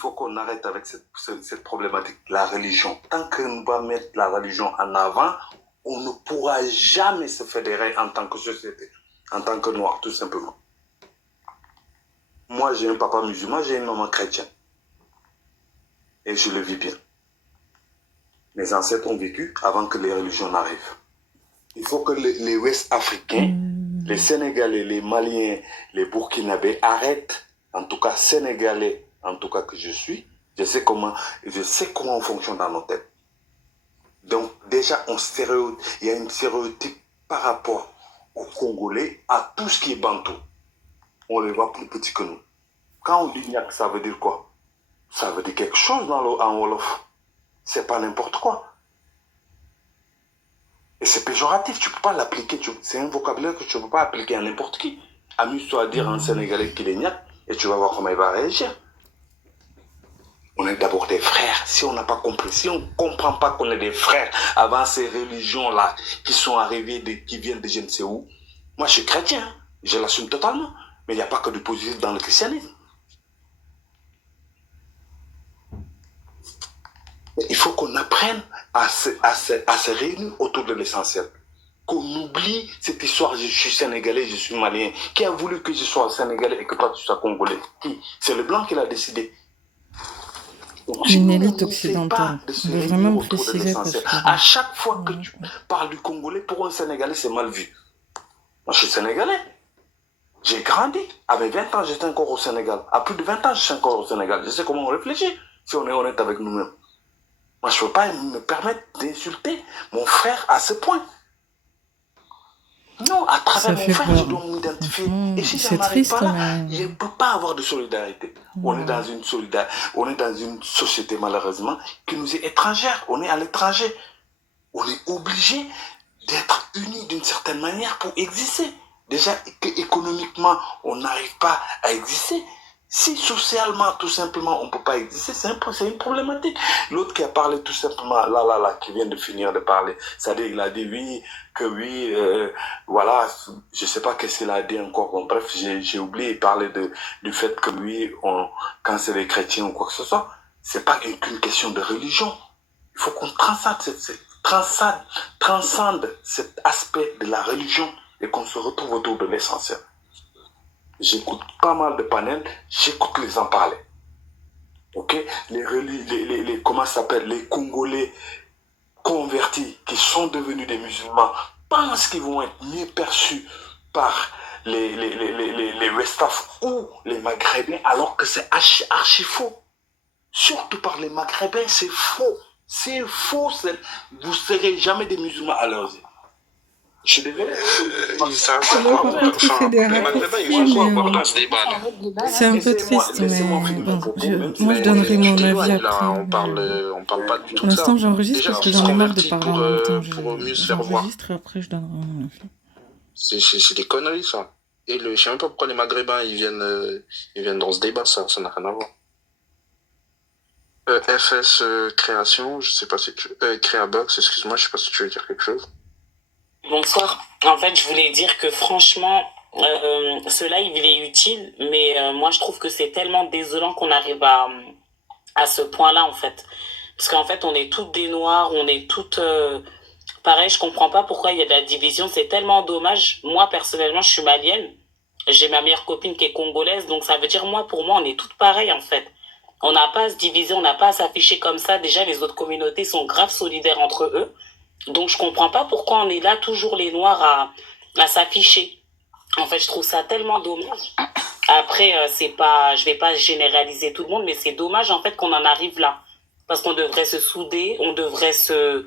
faut qu'on arrête avec cette problématique, la religion. Tant qu'on va mettre la religion en avant, on ne pourra jamais se fédérer en tant que société, en tant que noir, tout simplement. Moi, j'ai un papa musulman, j'ai une maman chrétienne. Et je le vis bien. Mes ancêtres ont vécu avant que les religions n'arrivent. Il faut que les Ouest-Africains, les Sénégalais, les Maliens, les Burkinabés arrêtent, en tout cas Sénégalais, en tout cas que je suis, je sais comment on fonctionne dans nos têtes. Donc déjà, il y a une stéréotype par rapport aux Congolais, à tout ce qui est bantou. On les voit plus petits que nous. Quand on dit Niak, ça veut dire quoi? Ça veut dire quelque chose en Wolof. C'est pas n'importe quoi. Et c'est péjoratif, tu peux pas l'appliquer. C'est un vocabulaire que tu ne peux pas appliquer à n'importe qui. Amuse-toi à dire à un Sénégalais qu'il est Niak et tu vas voir comment il va réagir. On est d'abord des frères. Si on n'a pas compris, si on ne comprend pas qu'on est des frères avant ces religions-là qui sont arrivées, qui viennent de je ne sais où, moi je suis chrétien, je l'assume totalement. Mais il n'y a pas que du positif dans le christianisme. Il faut qu'on apprenne à se réunir autour de l'essentiel. Qu'on oublie cette histoire, je suis sénégalais, je suis malien. Qui a voulu que je sois sénégalais et que toi tu sois congolais? Qui? C'est le blanc qui l'a décidé. Une élite occidentale. On veut vraiment préciser parce que... À chaque fois que tu parles du Congolais, pour un Sénégalais, c'est mal vu. Moi, je suis Sénégalais. J'ai grandi. À mes 20 ans, j'étais encore au Sénégal. À plus de 20 ans, je suis encore au Sénégal. Je sais comment on réfléchit, si on est honnête avec nous-mêmes. Moi, je ne peux pas me permettre d'insulter mon frère à ce point. Non, à travers mon frère, je dois m'identifier. Et si ça n'arrive pas là, il ne peut pas avoir de solidarité. On est dans une société, malheureusement, qui nous est étrangère. On est à l'étranger. On est obligé d'être unis d'une certaine manière pour exister. Déjà, économiquement, on n'arrive pas à exister. Si socialement, tout simplement, on ne peut pas exister, c'est une problématique. L'autre qui a parlé tout simplement, qui vient de finir de parler, c'est-à-dire il a dit voilà, je ne sais pas qu'est-ce qu'il a dit encore. Bon, bref, j'ai oublié de parler du fait que quand c'est les chrétiens ou quoi que ce soit, c'est pas qu'une question de religion. Il faut qu'on transcende cet aspect de la religion et qu'on se retrouve autour de l'essentiel. J'écoute pas mal de panels, j'écoute les en parler. Ok? Comment ça s'appelle? Les Congolais convertis qui sont devenus des musulmans pensent qu'ils vont être mieux perçus par les Westaf ou les Maghrébins alors que c'est archi faux. Surtout par les Maghrébins, c'est faux. C'est faux. Vous ne serez jamais des musulmans à leurs yeux. Je suis désolé. C'est un peu triste, mais bon, moi je donnerai mon avis après. On parle pas du tout Pour l'instant, j'enregistre parce que j'en ai marre de parler en même temps. J'enregistre et après je donnerai mon avis. C'est des conneries, ça. Et je sais même pas pourquoi les Maghrébins ils viennent dans ce débat, ça n'a rien à voir. FS Création, je sais pas si tu... Créabox, excuse-moi, je sais pas si tu veux dire quelque chose. Bonsoir. En fait, je voulais dire que franchement, ce live, il est utile, mais moi, je trouve que c'est tellement désolant qu'on arrive à ce point-là, en fait. Parce qu'en fait, on est toutes des Noirs, on est toutes... pareil, je comprends pas pourquoi il y a de la division. C'est tellement dommage. Moi, personnellement, je suis malienne. J'ai ma meilleure copine qui est congolaise. Donc, ça veut dire, pour moi, on est toutes pareilles, en fait. On n'a pas à se diviser, on n'a pas à s'afficher comme ça. Déjà, les autres communautés sont grave solidaires entre eux. Donc, je comprends pas pourquoi on est là, toujours les Noirs, à s'afficher. En fait, je trouve ça tellement dommage. Après, je vais pas généraliser tout le monde, mais c'est dommage, en fait, qu'on en arrive là. Parce qu'on devrait se souder, on devrait se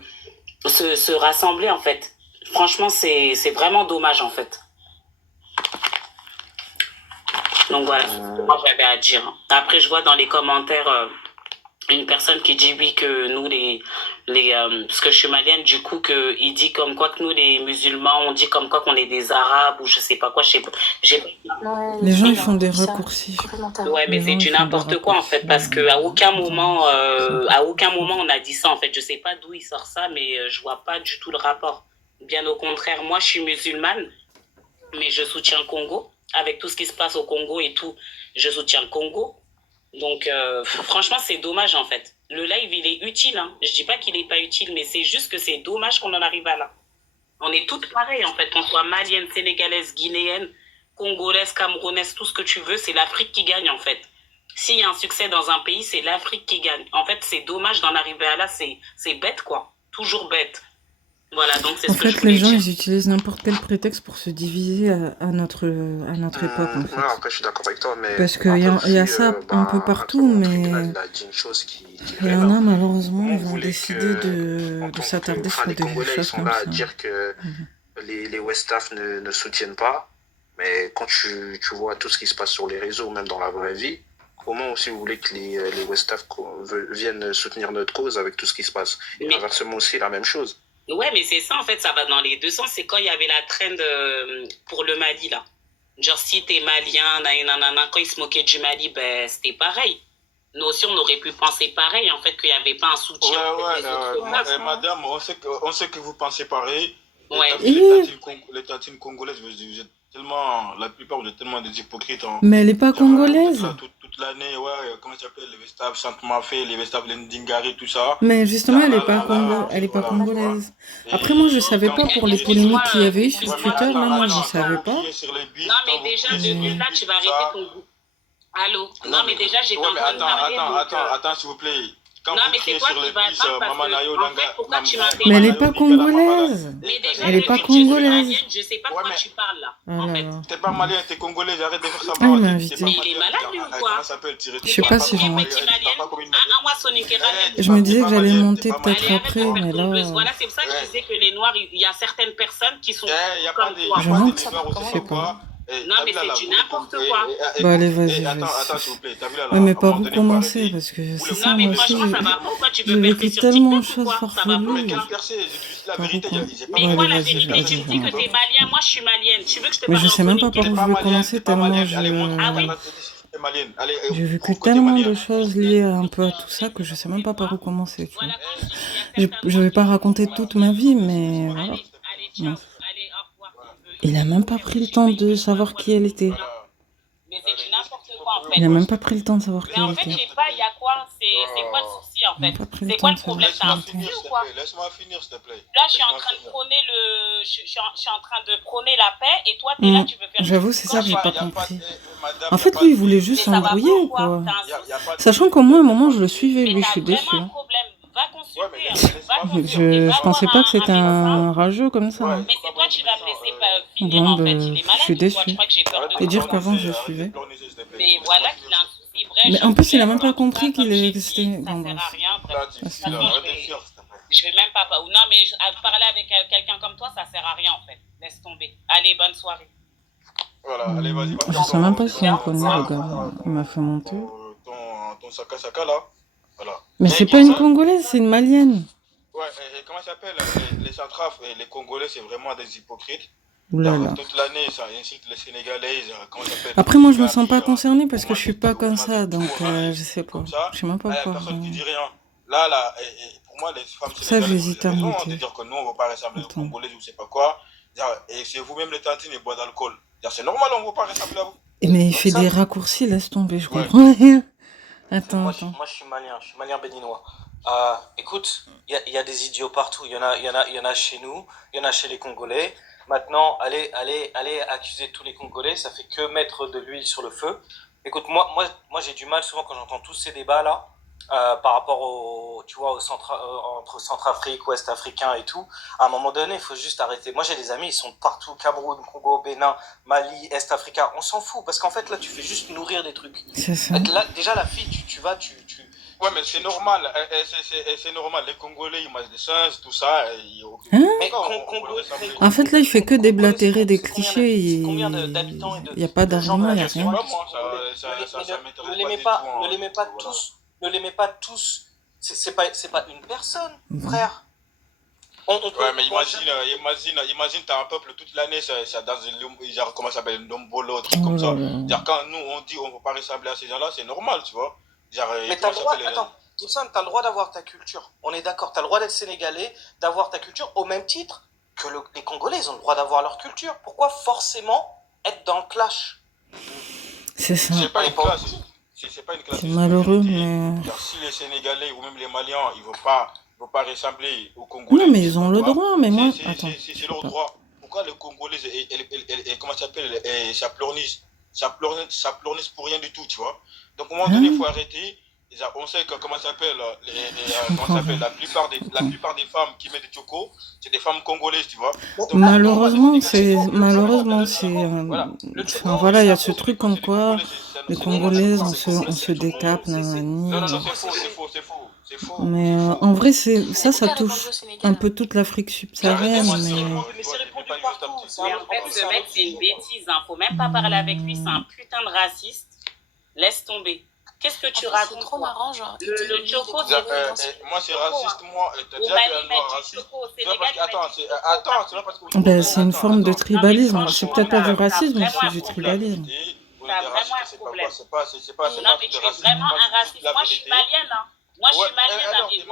rassembler, en fait. Franchement, c'est vraiment dommage, en fait. Donc voilà, moi j'avais à dire. Après, je vois dans les commentaires une personne qui dit oui que nous parce que je suis malienne, du coup il dit comme quoi que nous les musulmans, on dit comme quoi qu'on est des arabes ou je sais pas quoi, les gens ils font des raccourcis. Ouais, mais c'est du n'importe quoi en fait, parce que à aucun moment on a dit ça en fait. Je sais pas d'où il sort ça, mais je vois pas du tout le rapport. Bien au contraire, moi je suis musulmane, mais je soutiens le Congo. Avec tout ce qui se passe au Congo et tout, je soutiens le Congo. Donc, franchement, c'est dommage, en fait. Le live, il est utile. Hein. Je dis pas qu'il est pas utile, mais c'est juste que c'est dommage qu'on en arrive à là. On est toutes pareilles, en fait. Qu'on soit malienne, sénégalaise, guinéenne, congolaise, camerounaise, tout ce que tu veux, c'est l'Afrique qui gagne, en fait. S'il y a un succès dans un pays, c'est l'Afrique qui gagne. En fait, c'est dommage d'en arriver à là. C'est bête, quoi. Toujours bête. Voilà, donc c'est En ce que je fait, les voulais gens, dire. ils utilisent n'importe quel prétexte pour se diviser à notre époque, en fait. Ouais, après, je suis d'accord avec toi, mais Parce qu'il après y a aussi, ça un peu Maître partout, Mon mais Tribunal, il a dit une chose qui il est y vraie, en là. a, malheureusement, On ils vont voulait décider que, en de tant que, s'attarder enfin, sur les des Congolais, ils choses sont comme là à ça. dire que les Westaf ne soutiennent pas, mais quand tu vois tout ce qui se passe sur les réseaux, même dans la vraie vie, comment aussi vous voulez que les Westaf viennent soutenir notre cause avec tout ce qui se passe? Et Mais- inversement aussi, la même chose. Ouais, mais c'est ça, en fait, ça va dans les deux sens. C'est quand il y avait la trend pour le Mali, là. Genre, si t'es malien, nanana, quand ils se moquaient du Mali, ben, c'était pareil. Nous aussi, on aurait pu penser pareil, en fait, qu'il n'y avait pas un soutien. Madame, on sait que vous pensez pareil. Ouais. Les tatines congolaises, vous êtes tellement, la plupart, vous êtes tellement des hypocrites. Hein. Mais elle n'est pas Genre, vous êtes congolaise. là toute l'année, ouais, comment ça s'appelle, les Vestables Sainte-Mafé, les Vestables Lendingari, tout ça. Mais justement, Là, elle là, n'est pas, là, là, elle est pas voilà, congolaise. Et Après, moi, je savais quand pas vous pour les criez polémiques sur- qu'il y avait eu sur Ouais, mais Twitter. Là, moi, je quand savais vous pas. criez sur les beats, Non, mais quand vous déjà, criez sur depuis les là, beats, tu vas tout arrêter ça. ton goût. Allô? Non, mais déjà, j'étais Ouais, en mais train de parler. attends, s'il vous plaît. Quand Non, vous mais c'est criez toi sur qui les vas beats, attendre parce Mama Nayo, que, en fait, pourquoi tu m'interromps? Mais elle n'est pas congolaise. Mais déjà, Elle est pas depuis que je suis congolaise. malienne, je sais pas de Ouais, quoi mais- tu parles, là, Oh en là fait. là. T'es pas malien, t'es congolais, arrête de faire ça. Ah, il m'a invité. T'es pas Mais il est malien, malade, lui, ou quoi? comment ça s'appelle, Je sais pas si Pourquoi j'en- tu es malienne? Ah, moi, Soninkera, Je me disais que j'allais monter T'es pas peut-être Allez, arrête après, de faire mais ton là. buzz. Voilà, c'est pour ça que je disais que les Noirs, il y a certaines personnes qui sont Il y a pas comme des toi. Je monte. noirs ou Je je sais sais pas. pas. Non, mais c'est du n'importe quoi. Bah, allez, vas-y, Attends, vas-y. s'il vous plaît. T'as vu là, Ouais, mais à un par moment où donné, faut commencer? arrêter. Parce que c'est Non, ça, Non, mais moi aussi. franchement, ça va. Pourquoi tu J'ai veux vécu percer sur tellement de TikTok ou choses quoi? Ça va farfelues. Mais pas. quelle percée? J'ai juste la Par vérité. contre. J'ai pas Mais Bon, quoi, allez, la vas-y, vérité, tu me dis que vas-y. t'es malienne, moi je suis malienne. Tu veux que je te Mais parle je sais même pas par Soninkera? où je vais commencer tellement Allez, je. t'es malienne. Allez, J'ai vécu prouve que t'es tellement malienne. de choses liées un peu à tout ça que je sais même pas par où commencer, tu vois. Voilà, quand je dis qu'il y a certains Je vais noirs pas qui raconter sont- toute ma vie, mais voilà. Allez, ciao. Non. Allez, au revoir. Il a même pas pris le temps de savoir qui elle était. Mais c'est du n'importe quoi, en fait. Il a même pas pris le temps de savoir qui Mais en elle fait, je était. sais pas, il y a quoi? C'est quoi le souci, en Il a fait? pas pris le C'est quoi temps le de problème? savoir T'as qui un elle était. souci ou quoi? Laisse-moi finir, s'il te plaît. Là, je suis en train de prôner je suis en train de prôner la paix et toi, t'es là, tu veux faire. J'avoue, c'est ça que j'ai Y a pas pas- compris. madame, En y a fait, pas lui, il de- voulait Mais juste ça va pas s'embrouiller ou ou quoi? quoi? T'as un souci? Y a pas de- Sachant qu'au moins, à un moment, je le suivais, lui, Mais je suis t'as déçue. vraiment un Hein. problème. Va consulter. Ouais, mais hein. laisse-moi Va finir. consulter. Va Je pensais voir pas que c'était médecin. un rageux comme ça. Hein. Mais c'est toi qui vas me laisser finir, Bon, en fait. ben, Il est je malade suis ou quoi? déçue. Je crois que j'ai peur de Et toi. dire qu'avant, je le suivais. Mais voilà qu'il a un souci. Bref, Mais en plus, il a même pas en tout cas, compris comme qu'il est j'ai resté. dit, Bon, Ça sert bref. à rien. Bref. Là, De toute difficile, façon, arrête de fuir, s'il te plaît. je vais même pas. Non, mais parler avec quelqu'un comme toi, ça sert à rien, en fait. Laisse tomber. Allez, bonne soirée. Voilà, allez, vas-y. Je sais même pas si on connaît le gars. Il m'a fait monter. Ton saka là. Voilà. Mais c'est pas une Congolaise, c'est une Malienne. Ouais, et comment ça s'appelle les Centrafs et les Congolais, c'est vraiment des hypocrites. Oulala. Toute l'année, ça incite les Sénégalais. Comment ça s'appelle Après, moi, je me sens pas concernée parce que je suis pas comme ça, donc je sais pas. Comme ça. Je sais même pas quoi. Personne qui dit rien. Là, pour moi, les femmes Ça, sénégalaises j'hésite à ont raison monter. de dire que nous, on ne va pas ressembler aux Attends. Congolais, je ne sais pas quoi. Et c'est vous-même les tantines et bois d'alcool. C'est normal, on ne va pas ressembler à vous. Mais il Donc fait ça- des raccourcis, laisse tomber, je Ouais. comprends rien. Attends, Moi, attends. je suis malien béninois. Écoute, il y a des idiots partout. Il y en a chez nous, il y en a chez les Congolais. Maintenant, allez accuser tous les Congolais, ça fait que mettre de l'huile sur le feu. Écoute, moi j'ai du mal souvent quand j'entends tous ces débats là, par rapport entre Centrafrique, Ouest africain et tout. À un moment donné, il faut juste arrêter. Moi, j'ai des amis, ils sont partout, Cameroun, Congo, Bénin, Mali, Est africain. On s'en fout parce qu'en fait là, tu fais juste nourrir des trucs. C'est ça. Là, déjà la fille, tu vas. Ouais, mais c'est normal. C'est normal. Les Congolais, ils mangent des singes, tout ça. Hein Mais En fait, là, il fait que déblatérer des clichés. Il n'y a pas d'argument, il n'y a rien. Ne les mets pas, tous. Ne les mets pas tous. C'est pas une personne, frère. Ouais, mais imagine, t'as un peuple toute l'année, ça danse, genre, comment ça s'appelle, un dombolo, truc comme ça. Genre, quand nous, on dit on ne va pas ressembler à ces gens-là, c'est normal, tu vois. Genre, mais t'as le droit, attends, Gibson, t'as le droit d'avoir ta culture. On est d'accord, t'as le droit d'être sénégalais, d'avoir ta culture au même titre que les Congolais, ils ont le droit d'avoir leur culture. Pourquoi forcément être dans le clash? C'est ça. C'est pas une classe. c'est pas une classe C'est de malheureux, supériorité. mais... Genre, si les Sénégalais ou même les Maliens, ils vont pas ressembler aux Non, Congolais, mais c'est ils pas ont le grave. droit, mais moi... Attends, C'est je sais leur pas. droit. Pourquoi les Congolais, comment ça s'appelle, ça pleurniche pour rien du tout, tu vois. Donc, à un moment donné, il Hein? faut arrêter. Déjà, on sait que, comment ça s'appelle, Je comment ça comprends s'appelle, pas. la Attends. plupart des femmes qui mettent des chocos, c'est des femmes congolaises, tu vois. Bon, Donc, il faut pas les Malheureusement, stigmatiser. malheureusement, Le choco, voilà. Le enfin, choco, voilà, il y a ce c'est truc que comme c'est des quoi Congolais, les c'est normal, Congolaises, c'est des on Congolais, se c'est le choco. décape, Non, non, nanani. non, c'est faux, c'est faux, c'est faux, c'est faux, Mais c'est faux. en vrai, C'est faux. ça touche un peu toute l'Afrique Mais arrêtez, subsaharienne, moi, c'est mais... répandu, mais c'est répandu partout. C'est un Mais en autre fait, pays, ce c'est un mec, autre c'est une pays. bêtise. Hein. Faut même pas parler avec lui. C'est un putain de raciste. Laisse tomber. Qu'est-ce que tu racontes? C'est trop marrant, genre. Le choco, moi, c'est raciste, moi. T'as au déjà vu Mali, un ils noir mettent du raciste? choco. Au Tu vois, parce Sénégal, que, ils mettent du choco. attends, c'est pas parce que vous Ben, c'est une forme de Non, mais tribalisme. C'est franchement, peut-être pas du t'as racisme, mais vraiment c'est un du problème. tribalisme. T'as vraiment un problème. C'est pas Non, mais du tu es racisme. vraiment Moi, un je dis raciste. la Moi, je suis vérité. malienne. Hein. Moi, je Ouais, suis malienne. alors, Mais t'es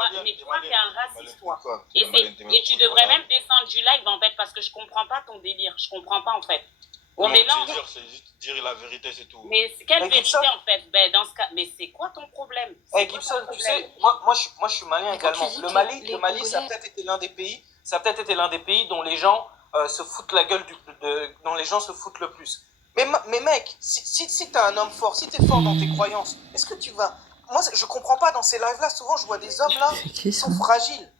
toi, malienne, t'es un raciste, toi. quoi. Et tu devrais même descendre du live, en fait, parce que je comprends pas ton délire. Je comprends pas, en fait. On est là. C'est juste dire la vérité, c'est tout. Mais quelle vérité, Gibson, en fait? Ben, dans ce cas, mais c'est quoi ton problème? Gibson, tu sais, moi, je suis malien Mais quand également. tu dis Le que Mali, les le Mali, ça a Congolais- peut-être été l'un des pays dont les gens se foutent la gueule dont les gens se foutent le plus. Mais mec, si t'es un homme fort, si t'es fort dans tes croyances, est-ce que tu vas... Moi, je comprends pas, dans ces lives-là, souvent, je vois des hommes là C'est qui qui ça? sont fragiles.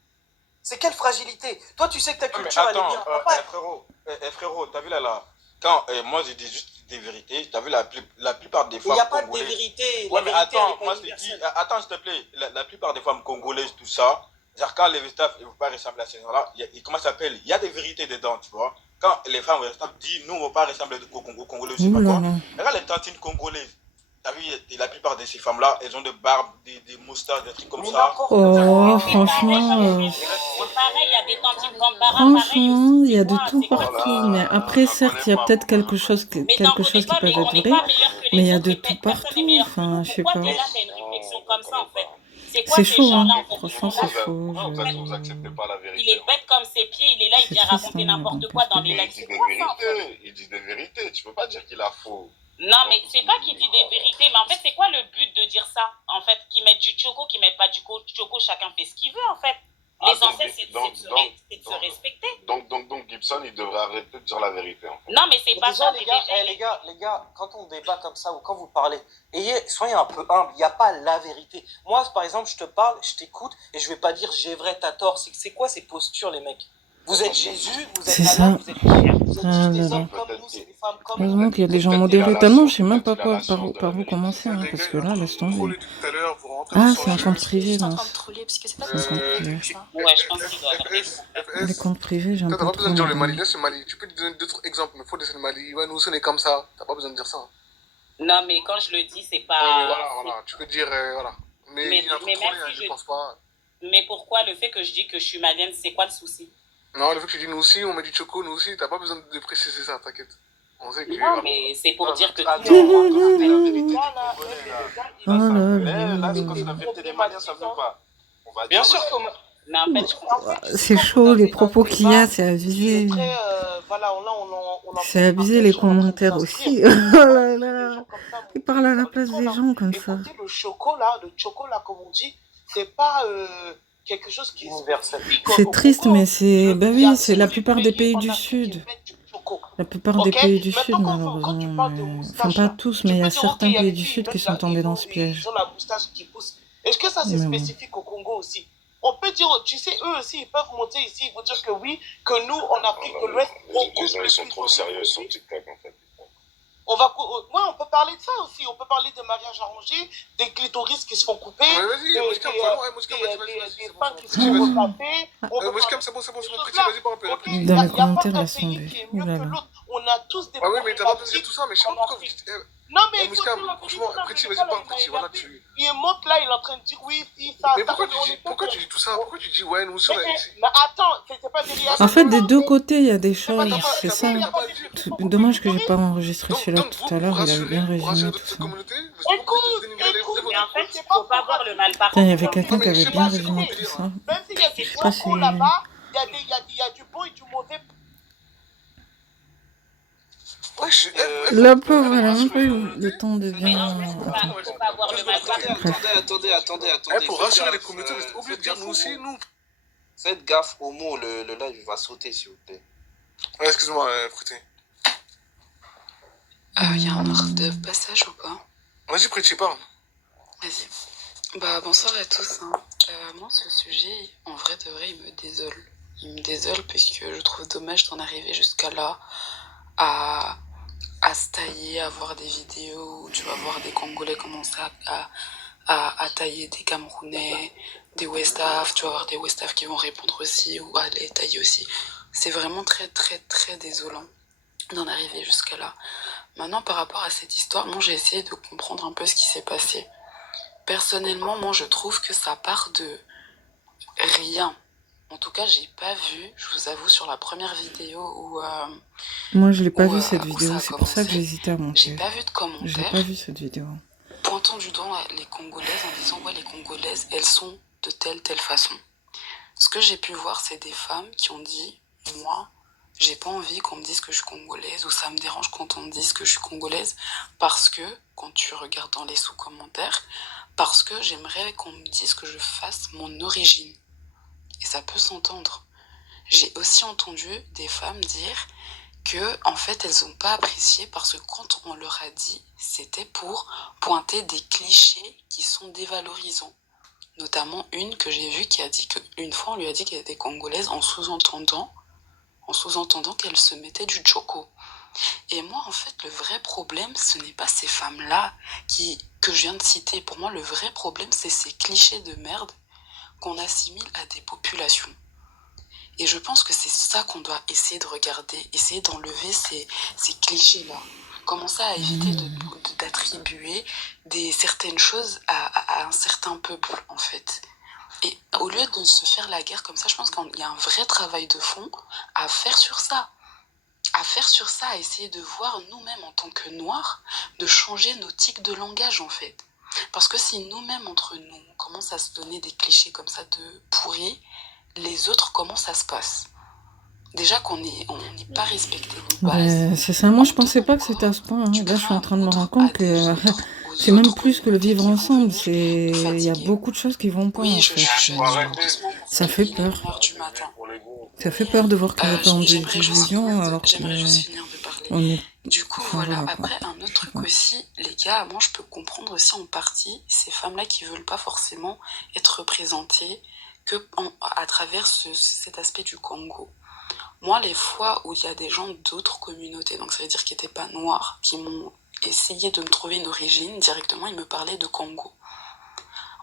C'est quelle fragilité? Toi, tu sais que ta Mais culture, elle est attends, bien. Papa, frérot, t'as vu là, quand moi j'ai dit juste des vérités, t'as vu la plupart des il femmes n'y a pas de congolaises. vérité. Ouais, La mais vérité, attends, elle est moi pas je te dis, universelle. attends, s'il te plaît, la plupart des femmes congolaises, tout ça, genre quand les staff ne vont pas ressembler à ces gens-là, comment ça s'appelle? Il y a des vérités dedans, tu vois. Quand les femmes disent, nous, on ne va pas ressembler aux Congolais, je sais Ouh pas là quoi. là. Regarde les tantines congolaises. T'as vu, la plupart de ces femmes-là, elles ont des barbes, des moustaches, des trucs comme Mais ça. n'importe Oh, quoi. franchement, C'est pareil, il y a des tantines comme Bara, pareil franchement, aussi. il y a C'est de quoi? tout C'est quoi? partout. Mais après, certes, il y a peut-être quelque chose Mais qui t'en peut connais pas, mais être on vrai, n'est pas meilleur que mais il y les a autres de et tout personne n'est partout. meilleur que Enfin, nous. je sais Pourquoi pas. t'es là, t'as une réflexion comme ça, en fait? C'est quoi C'est ces chaud, gens-là, hein. en fait? Franchement, c'est chaud. Vous acceptez pas la vérité. Il est bête comme ses pieds, il est là, il C'est vient triste, raconter hein, mais n'importe bon, quoi qu'est-ce dans que- les Mais lives. il dit C'est des quoi ça, en fait? vérités. Il dit des vérités. Tu peux pas dire qu'il a faux. Non, mais c'est pas qu'il dit des vérités, mais en fait, c'est quoi le but de dire ça? En fait, qu'ils mettent du choco, qu'ils mettent pas du choco, chacun fait ce qu'il veut, en fait. L'essentiel, c'est de se respecter. Donc Gibson, il devrait arrêter de dire la vérité. En fait. Non, mais c'est Mais pas déjà, ça. les gars, quand on débat comme ça ou quand vous parlez, soyez un peu humble. Il n'y a pas la vérité. Moi, par exemple, je te parle, je t'écoute et je vais pas dire j'ai vrai, t'as tort. C'est quoi ces postures, les mecs? Vous êtes Jésus, vous êtes C'est ça. Allah, vous êtes qui? Vous êtes Ah juste là des là. hommes comme nous, c'est des femmes comme nous. Heureusement qu'il y a des gens modérés tellement, je sais même pas par où commencer, hein, parce que là, laisse tomber. Ah, c'est un compte privé, Juste en mince. train de troller, parce que c'est pas C'est un compte privé. ça. Ouais, je pense qu'il doit avoir des FS, Les comptes privés, j'ai un t'as peu pas trop besoin de dire le Mali, mal. laisse le Mali. Tu peux te donner d'autres exemples, mais faut laisser le Mali. Ouais, nous aussi on est comme ça. T'as pas besoin de dire ça. Non, mais quand je le dis, c'est Ouais, mais pas... voilà. Tu peux dire, voilà. Mais Mais- il a trop mais trollé, même si je je- pense pas. Mais pourquoi le fait que je dis que je suis malienne, c'est quoi le souci? Non, le fait que tu dis nous aussi, on met du choco, nous aussi, t'as pas besoin de préciser ça, t'inquiète. On sait que. Non, mais c'est pour dire que... Attends, tout le monde- quand c'est la vérité des Là, là, Congolais, là. Oh là Mais là, c'est là. quand c'est la vérité des Maliens, ça veut pas. On va Bien dire, sûr ouais. que... Mais en fait, je comprends. C'est chaud, les propos qu'il y a, c'est abusé. Voilà, C'est abusé, les commentaires aussi. Oh là là. Il parle à la place des gens comme ça. Écoutez, le chocolat, comme on dit, c'est pas quelque chose qui est universel. C'est triste, mais c'est... Bah oui, c'est la plupart des pays du Sud. La plupart des pays du Sud, malheureusement. Enfin, pas tous, mais il y a certains pays du Sud qui sont tombés dans ce piège. Ils ont la moustache qui pousse. Est-ce que ça, c'est Mais bon. spécifique au Congo aussi? On peut dire, tu sais, eux aussi, ils peuvent monter ici, ils vont dire que oui, que nous, en Afrique de l'Ouest, Les gens, ils sont trop sérieux sur TikTok, en fait. on peut parler de ça aussi. On peut parler de mariage arrangé, des clitoris qui se font couper, Ouais, vas-y, Mouskam, vraiment, Mouskam, des vas-y, femmes qui se font retaper. Mouskam, c'est bon, Pretty, vas-y, parle un peu. Ok, rapide. Dans y a les pas commentaires, un laisse pays tomber. qui est Ouh mieux là que là. l'autre. On a tous des Ah oui, mais t'as pas besoin de dire problématiques tout ça, mais je sais en pas pourquoi. Afrique. Non, mais écoute, Mouskam, la franchement, vérité, Pretty, là, vas-y, là, parle, il Pretty, a voilà, fait- tu. Il monte là, il est en train de dire oui, si, ça. Mais ça, pourquoi tu dis tout ça? Pourquoi tu dis, ouais, nous aussi, on a. Mais attends, c'est pas des réactions. En fait, des deux côtés, il y a des C'est pas- choses, t'as pas- c'est t'as ça. pas- t'as pas dit- Dommage que j'ai pas enregistré celui-là Donc, tout à l'heure, il avait bien pour rassurer résumé toute tout cette ça. communauté, Écoute, Mais en fait, c'est faut pas voir le mal par Putain, il y avait contre. quelqu'un qui mais avait je sais bien pas, c'est résumé comment tout dire, ça. Même s'il y a du sais pas bon si- coup là-bas, il y a du bon et du mauvais. Ouais, La pauvre, elle a même pas eu le temps de Mais bien... en fait, Attends. faut pas avoir le mal Bref. Pour rassurer les communautés, vous êtes obligés de dire nous aussi, nous. Faites gaffe au mot, le live va sauter, s'il vous plaît. Ouais, excuse-moi, Prété. Y a un ordre de passage ou pas? Vas-y, Prété, parle. Vas-y. Bah, bonsoir à tous. Hein. Moi, ce sujet, en vrai de vrai, il me désole. Il me désole puisque je trouve dommage d'en arriver jusqu'à là, à se tailler, à voir des vidéos où tu vas voir des Congolais commencer à tailler des Camerounais, des Westaf, tu vas voir des Westaf qui vont répondre aussi ou à les tailler aussi. C'est vraiment très, très, très désolant d'en arriver jusqu'à là. Maintenant, par rapport à cette histoire, moi, j'ai essayé de comprendre un peu ce qui s'est passé. Personnellement, moi, je trouve que ça part de rien. En tout cas, j'ai pas vu, je vous avoue, sur la première vidéo où... Moi, je l'ai pas vu où cette ça vidéo, a c'est pour ça que commencé. j'hésitais à J'ai monter. pas vu de Je l'ai commentaires pas vu cette vidéo. pointant du doigt les Congolaises en disant ouais, les Congolaises, elles sont de telle façon. Ce que j'ai pu voir, c'est des femmes qui ont dit moi, j'ai pas envie qu'on me dise que je suis congolaise ou ça me dérange quand on me dise que je suis congolaise parce que, quand tu regardes dans les sous-commentaires, parce que j'aimerais qu'on me dise que je fasse mon origine. Et ça peut s'entendre. J'ai aussi entendu des femmes dire que, en fait, elles n'ont pas apprécié parce que quand on leur a dit, c'était pour pointer des clichés qui sont dévalorisants. Notamment une que j'ai vue qui a dit qu'une fois on lui a dit qu'elle était congolaise en sous-entendant qu'elle se mettait du choco. Et moi, en fait, le vrai problème, ce n'est pas ces femmes-là que je viens de citer. Pour moi, le vrai problème, c'est ces clichés de merde qu'on assimile à des populations. Et je pense que c'est ça qu'on doit essayer de regarder, essayer d'enlever ces clichés-là. Commencer à éviter d'attribuer certaines choses à un certain peuple, en fait. Et au lieu de se faire la guerre comme ça, je pense qu'il y a un vrai travail de fond à faire sur ça. À essayer de voir nous-mêmes en tant que Noirs, de changer nos tics de langage, en fait. Parce que si nous-mêmes, entre nous, on commence à se donner des clichés comme ça de pourris, les autres, comment ça se passe? Déjà qu'on n'est pas respecté de base. C'est ça, moi je pensais pas que c'était à ce point. Hein. Là, je suis en train de me rendre compte que c'est même plus que le vivre ensemble. Il y a beaucoup de choses qui vont pas. Oui, En je fait. doucement. Ça fait peur. Ça fait peur de voir qu'il y a tant de divisions alors J'aimerais juste finir de parler. qu'on est... Du coup, Enfin, voilà. voilà, quoi. Après, un autre truc aussi, les gars, moi je peux comprendre aussi en partie ces femmes-là qui veulent pas forcément être représentées à travers cet aspect du Congo. Moi, les fois où il y a des gens d'autres communautés, donc ça veut dire qu'ils n'étaient pas noirs, qui m'ont essayé de me trouver une origine, directement, ils me parlaient de Congo.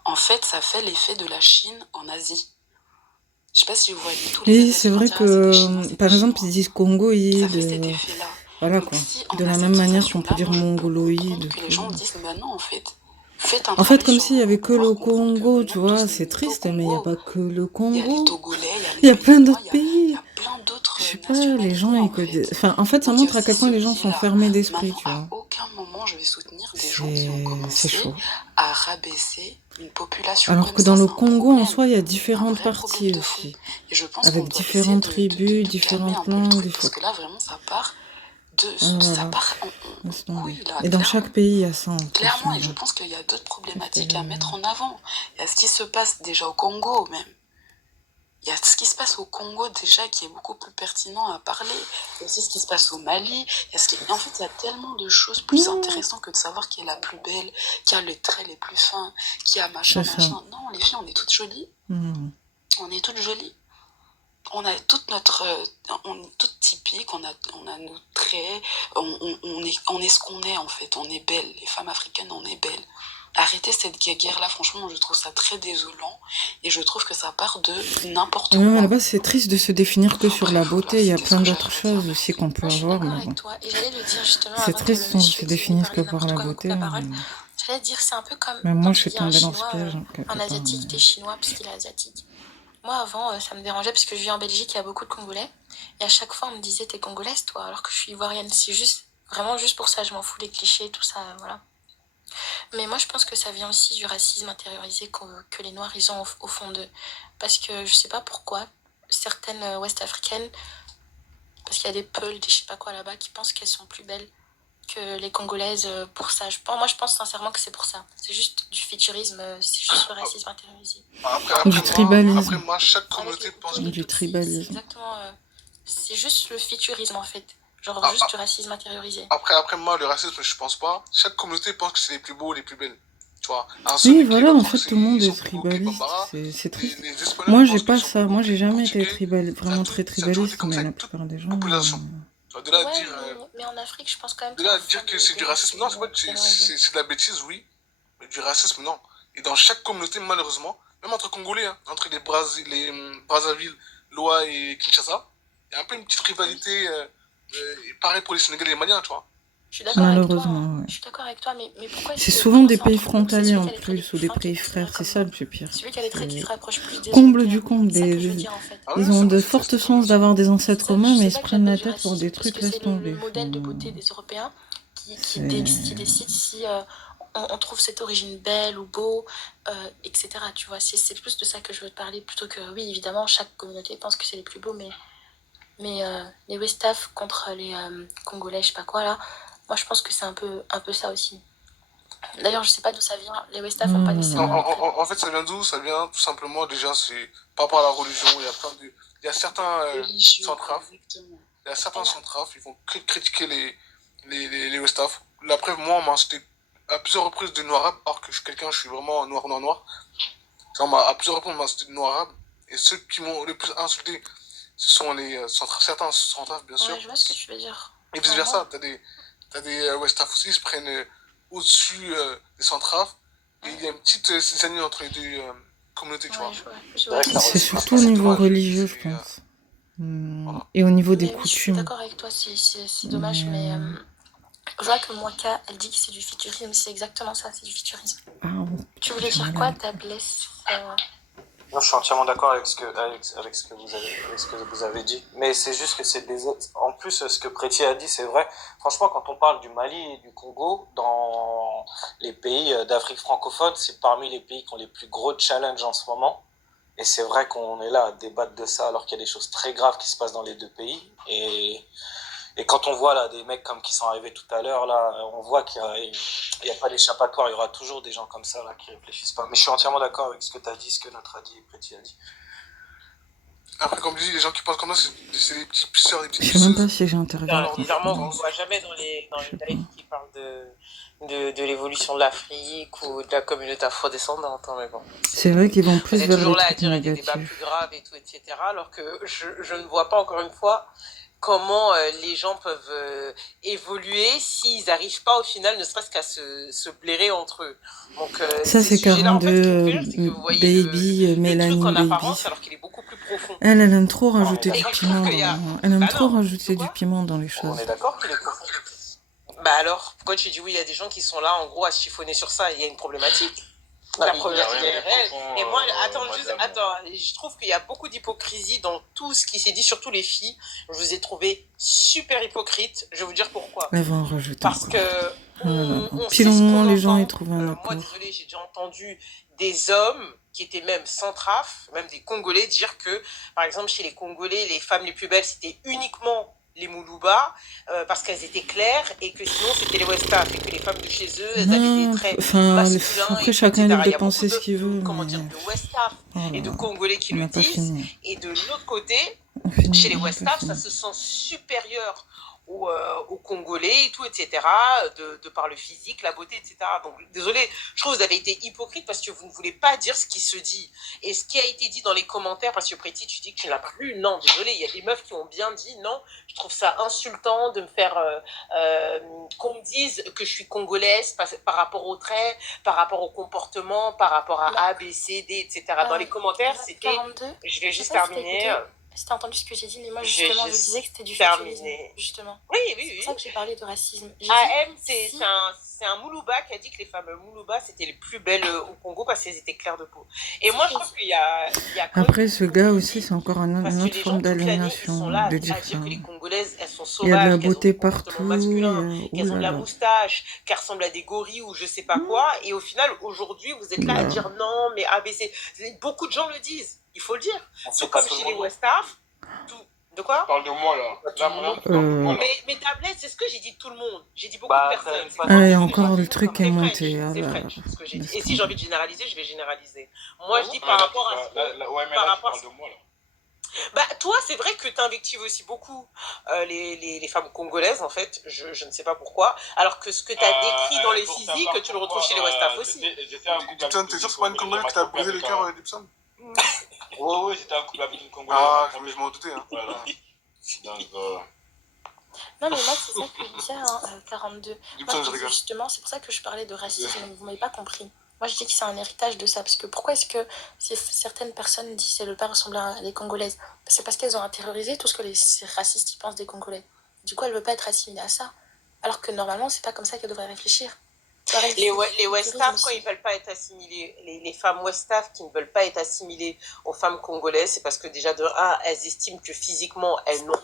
En fait, ça fait l'effet de la Chine en Asie. Je sais pas si vous voyez tous les Oui, c'est vrai que, par exemple, ils disent ça congoloïde, fait cet effet-là. voilà Donc, quoi. si on De a la cette même manière qu'on sensation-là, peut dire moi, je peux mongoloïde. comprendre que les gens disent bah non, en fait. Faites un En fait, travail comme sur s'il y vous avait pour que le pouvoir comprendre que Congo, nous, tu vois, tous, c'est on est triste, au mais il n'y a Congo. pas que le Il y a les Congo. Togolais, il y a les Il y a plein d'autres Béninois, il pays. y a plein d'autres Je sais pas, nationalités, les gens, en fait. Enfin, en fait, ça Donc, il y a montre à aussi quel point ce les gens sont biais-là. fermés d'esprit, Maintenant, tu à vois. aucun moment, je vais soutenir des gens qui ont C'est commencé chaud. à rabaisser une population Alors comme que ça. dans le C'est un Congo, en problème, soi, il y a un différentes vrai problème parties de fond. aussi. Et je pense qu'on Avec doit essayer différentes tribus, de calmer différentes un peu le langues. truc, parce que là, vraiment, ça part de... Ah, Ça voilà. part en Laisse tomber. couille, là, Et dans clairement. chaque pays, il y a ça en plus. Clairement, Mais et je bon, pense qu'il y a d'autres ça problématiques fait... à mettre en avant. Il y a ce qui se passe déjà au Congo, même. Il y a ce qui se passe au Congo déjà qui est beaucoup plus pertinent à parler. Il y a aussi ce qui se passe au Mali. En fait, il y a tellement de choses plus intéressantes que de savoir qui est la plus belle, qui a les traits les plus fins, qui a machin, C'est ça. machin. Non, les filles, on est toutes jolies. Hmm. On est toutes jolies. On a toute notre... on est toutes typiques, on a nos traits. On est ce qu'on est, en fait. On est belles. Les femmes africaines, on est belles. Arrêter cette guerre-là, franchement, je trouve ça très désolant. Et je trouve que ça part de n'importe Et même à quoi. la base, c'est triste de se définir que sur la Bref, beauté. voilà, Il y a c'était ce plein que d'autres j'avais à dire. choses aussi qu'on peut Moi, je suis avoir, d'accord mais bon. avec toi. Et j'allais le dire justement C'est avant que triste le si on monsieur se qui définisse parlait que par n'importe la quoi me coupe beauté. la parole. Mais J'allais dire, c'est un peu comme même moi, quand je tu suis dis un tombée dans ce Chinois, piège, quelque un part. Asiatique, t'es Chinois puisqu'il est asiatique. Moi, avant, ça me dérangeait parce que je vis en Belgique, il y a beaucoup de Congolais. Et à chaque fois, on me disait, t'es congolaise, toi, alors que je suis ivoirienne. C'est juste, vraiment juste pour ça, je m'en fous, les clichés, tout ça, voilà. Mais moi, je pense que ça vient aussi du racisme intériorisé que les Noirs, ils ont au fond d'eux. Parce que je sais pas pourquoi, certaines Ouest-Africaines parce qu'il y a des Peuls, des je sais pas quoi là-bas, qui pensent qu'elles sont plus belles que les Congolaises pour ça. Moi, je pense sincèrement que c'est pour ça. C'est juste du futurisme, c'est juste le racisme intériorisé. Du tribalisme. Après, moi, chaque communauté pense que... Du tribalisme. C'est exactement... c'est juste le futurisme, en fait. Genre juste du racisme intériorisé. Après, moi, le racisme, je pense pas. Chaque communauté pense que c'est les plus beaux, les plus belles. Tu vois, oui, voilà, en fait, tout le monde est tribaliste. C'est triste. Moi, j'ai pas ça. Moi, j'ai jamais été vraiment très tribaliste, mais la plupart des gens... De là à dire, mais en Afrique, je pense quand même... De là à dire que c'est du racisme, non, c'est de la bêtise, oui. Mais du racisme, non. Et dans chaque communauté, malheureusement, même entre Congolais, hein, entre les Brazzaville, Loa et Kinshasa, il y a un peu une petite rivalité, pareil pour les Sénégalais et les Maliens, tu vois. Malheureusement, ouais. Je suis d'accord avec toi, mais pourquoi... C'est souvent des pays frontaliers en plus, ou des pays frères, c'est ça le plus pire. Celui qui a des traits qui se rapprochent plus des comble du comble, ils ont de fortes chances d'avoir des ancêtres romains, mais ils se prennent la tête pour des trucs, laisse tomber. C'est le modèle de beauté des Européens qui décide si on trouve cette origine belle ou beau, etc. Tu vois, c'est plus de ça que je veux te parler, plutôt que, oui, évidemment, chaque communauté pense que c'est les plus beaux, mais les Westaf contre les Congolais, je sais pas quoi, là, moi, je pense que c'est un peu ça aussi. D'ailleurs, je sais pas d'où ça vient. Les Westaf n'ont pas nécessairement... En fait, ça vient d'où? Ça vient tout simplement, déjà, c'est par rapport à la religion. Il y a certains centrafs. Il y a certains centrafs, ils vont critiquer les Westaf. La preuve, moi, on m'a incité à plusieurs reprises de noir arabe, alors que je suis vraiment noir. À plusieurs reprises, on m'a incité de noir arabe. Et ceux qui m'ont le plus insulté, ce sont certains centrafs, bien sûr. Ouais, je vois ce que tu veux dire. Et vice versa, t'as des Westaf aussi, ils se prennent au-dessus des centrafs, et il y a une petite zizanie entre les deux communautés, tu vois. C'est surtout au niveau religieux, je pense. Et au niveau des coutumes. Je suis d'accord avec toi, c'est dommage, mais je vois que Mwaka, elle dit que c'est du futurisme, c'est exactement ça, c'est du futurisme. Tu voulais dire quoi, ta blesse Non, je suis entièrement d'accord avec ce que vous avez dit. Mais c'est juste que c'est des... En plus, ce que Preti a dit, c'est vrai. Franchement, quand on parle du Mali et du Congo, dans les pays d'Afrique francophone, c'est parmi les pays qui ont les plus gros challenges en ce moment. Et c'est vrai qu'on est là à débattre de ça alors qu'il y a des choses très graves qui se passent dans les deux pays. Et quand on voit là des mecs comme qui sont arrivés tout à l'heure, là, on voit qu'il n'y a pas d'échappatoire. Il y aura toujours des gens comme ça là qui réfléchissent pas. Mais je suis entièrement d'accord avec ce que tu as dit, ce que notre a dit et Preti a dit. Après, comme je dis, les gens qui pensent comme ça, c'est des petits pisseurs, des petits pisseurs. Je sais même pas si j'ai interviewé. Alors, clairement, on ne voit jamais dans les lives qui parlent de l'évolution de l'Afrique ou de la communauté afrodescendante. Hein, mais bon. C'est vrai qu'ils vont plus vers les toujours là à trucs dire des négatifs. débats plus graves et tout, etc. Alors que je ne vois pas, encore une fois, comment les gens peuvent évoluer s'ils n'arrivent pas au final, ne serait-ce qu'à se blairer entre eux. Donc, ça, c'est 42 Baby, Mélanie Baby. Alors qu'il est beaucoup plus profond. Elle aime trop rajouter du piment. Elle aime trop rajouter du piment dans les choses. On est d'accord qu'il est profond. Bah alors, pourquoi tu dis oui, il y a des gens qui sont là, en gros, à se chiffonner sur ça, il y a une problématique. La problématique est réelle. Et moi, attends, je trouve qu'il y a beaucoup d'hypocrisie dans tout ce qui s'est dit, surtout les filles. Je vous ai trouvé super hypocrites. Je vais vous dire pourquoi. Elles vont en rajouter. Parce que puis au moment, les gens y trouvent un accord. Moi, désolé, j'ai déjà entendu des hommes qui étaient même centrafs, même des Congolais, dire que, par exemple, chez les Congolais, les femmes les plus belles, c'était uniquement les Moulouba, parce qu'elles étaient claires, et que sinon c'était les Westaf, et que les femmes de chez eux, elles avaient des traits masculins. Après, chacun est libre de penser ce qu'il veut. De Westaf et de Congolais qui le disent. Et de l'autre côté, chez les Westaf, ça se sent supérieur aux Congolais et tout, etc., de par le physique, la beauté, etc. Donc, désolé, je trouve que vous avez été hypocrite parce que vous ne voulez pas dire ce qui se dit. Et ce qui a été dit dans les commentaires, parce que Preti, tu dis que tu ne l'as pas lu, non, désolé, il y a des meufs qui ont bien dit, non, je trouve ça insultant de me faire, qu'on me dise que je suis congolaise par rapport aux traits, par rapport au comportement, par rapport à A, B, C, D, etc. Dans les commentaires, c'était, 42. Je vais juste terminer... Si t'as entendu ce que j'ai dit, mais moi justement je disais que c'était du futurisme. Justement. Oui. C'est pour ça que j'ai parlé de racisme. AM, c'est un Moulouba qui a dit que les femmes Moulouba c'était les plus belles au Congo parce qu'elles étaient claires de peau. Et moi je trouve qu'il y a après ce gars aussi c'est encore une autre forme d'aliénation de dire que les Congolaises elles sont sauvages, il y a de la beauté partout, qu'elles ont de la moustache, qu'elles ressemblent à des gorilles ou je sais pas quoi. Et au final aujourd'hui vous êtes là à dire non mais ABC. Beaucoup de gens le disent. Il faut le dire. Tout comme chez les Westaf, De quoi? Parle de moi, là. Là, parle de moi, là. Mais Tablette, c'est ce que j'ai dit de tout le monde. J'ai dit beaucoup de personnes. Ah, et encore le truc est monté. C'est French, ce que j'ai dit. Et si j'ai envie de généraliser, je vais généraliser. Moi, je dis par rapport à ce que... Ouais, mais là, tu parles de moi, là. Bah, toi, c'est vrai que tu invectives aussi beaucoup les femmes congolaises, en fait. Je ne sais pas pourquoi. Alors que ce que tu as décrit dans les physiques, tu le retrouves chez les Westaf aussi. Gibson, t'es sûr que c'est pas une Congolaise qui t'a brisé le cœur, Gibson? Ouais, j'étais un couple avec une Congolaise. Ah, je m'en doutais, hein. Voilà. Donc, Non, mais moi, c'est ça que je disais, hein, 42. Gibson, Moi, je rigole. justement, c'est pour ça que je parlais de racisme, vous m'avez pas compris. Moi, je dis que c'est un héritage de ça, parce que pourquoi est-ce que certaines personnes disent qu'elles ne veulent pas ressembler à des Congolaises? C'est parce qu'elles ont intériorisé tout ce que les racistes y pensent des Congolais. Du coup, elles ne veulent pas être assimilées à ça. Alors que normalement, c'est pas comme ça qu'elles devraient réfléchir. Pareil, Les Westaf, quand ils veulent pas être assimilés, les femmes Westaf qui ne veulent pas être assimilées aux femmes congolaises, c'est parce que déjà de un, elles estiment que physiquement elles n'ont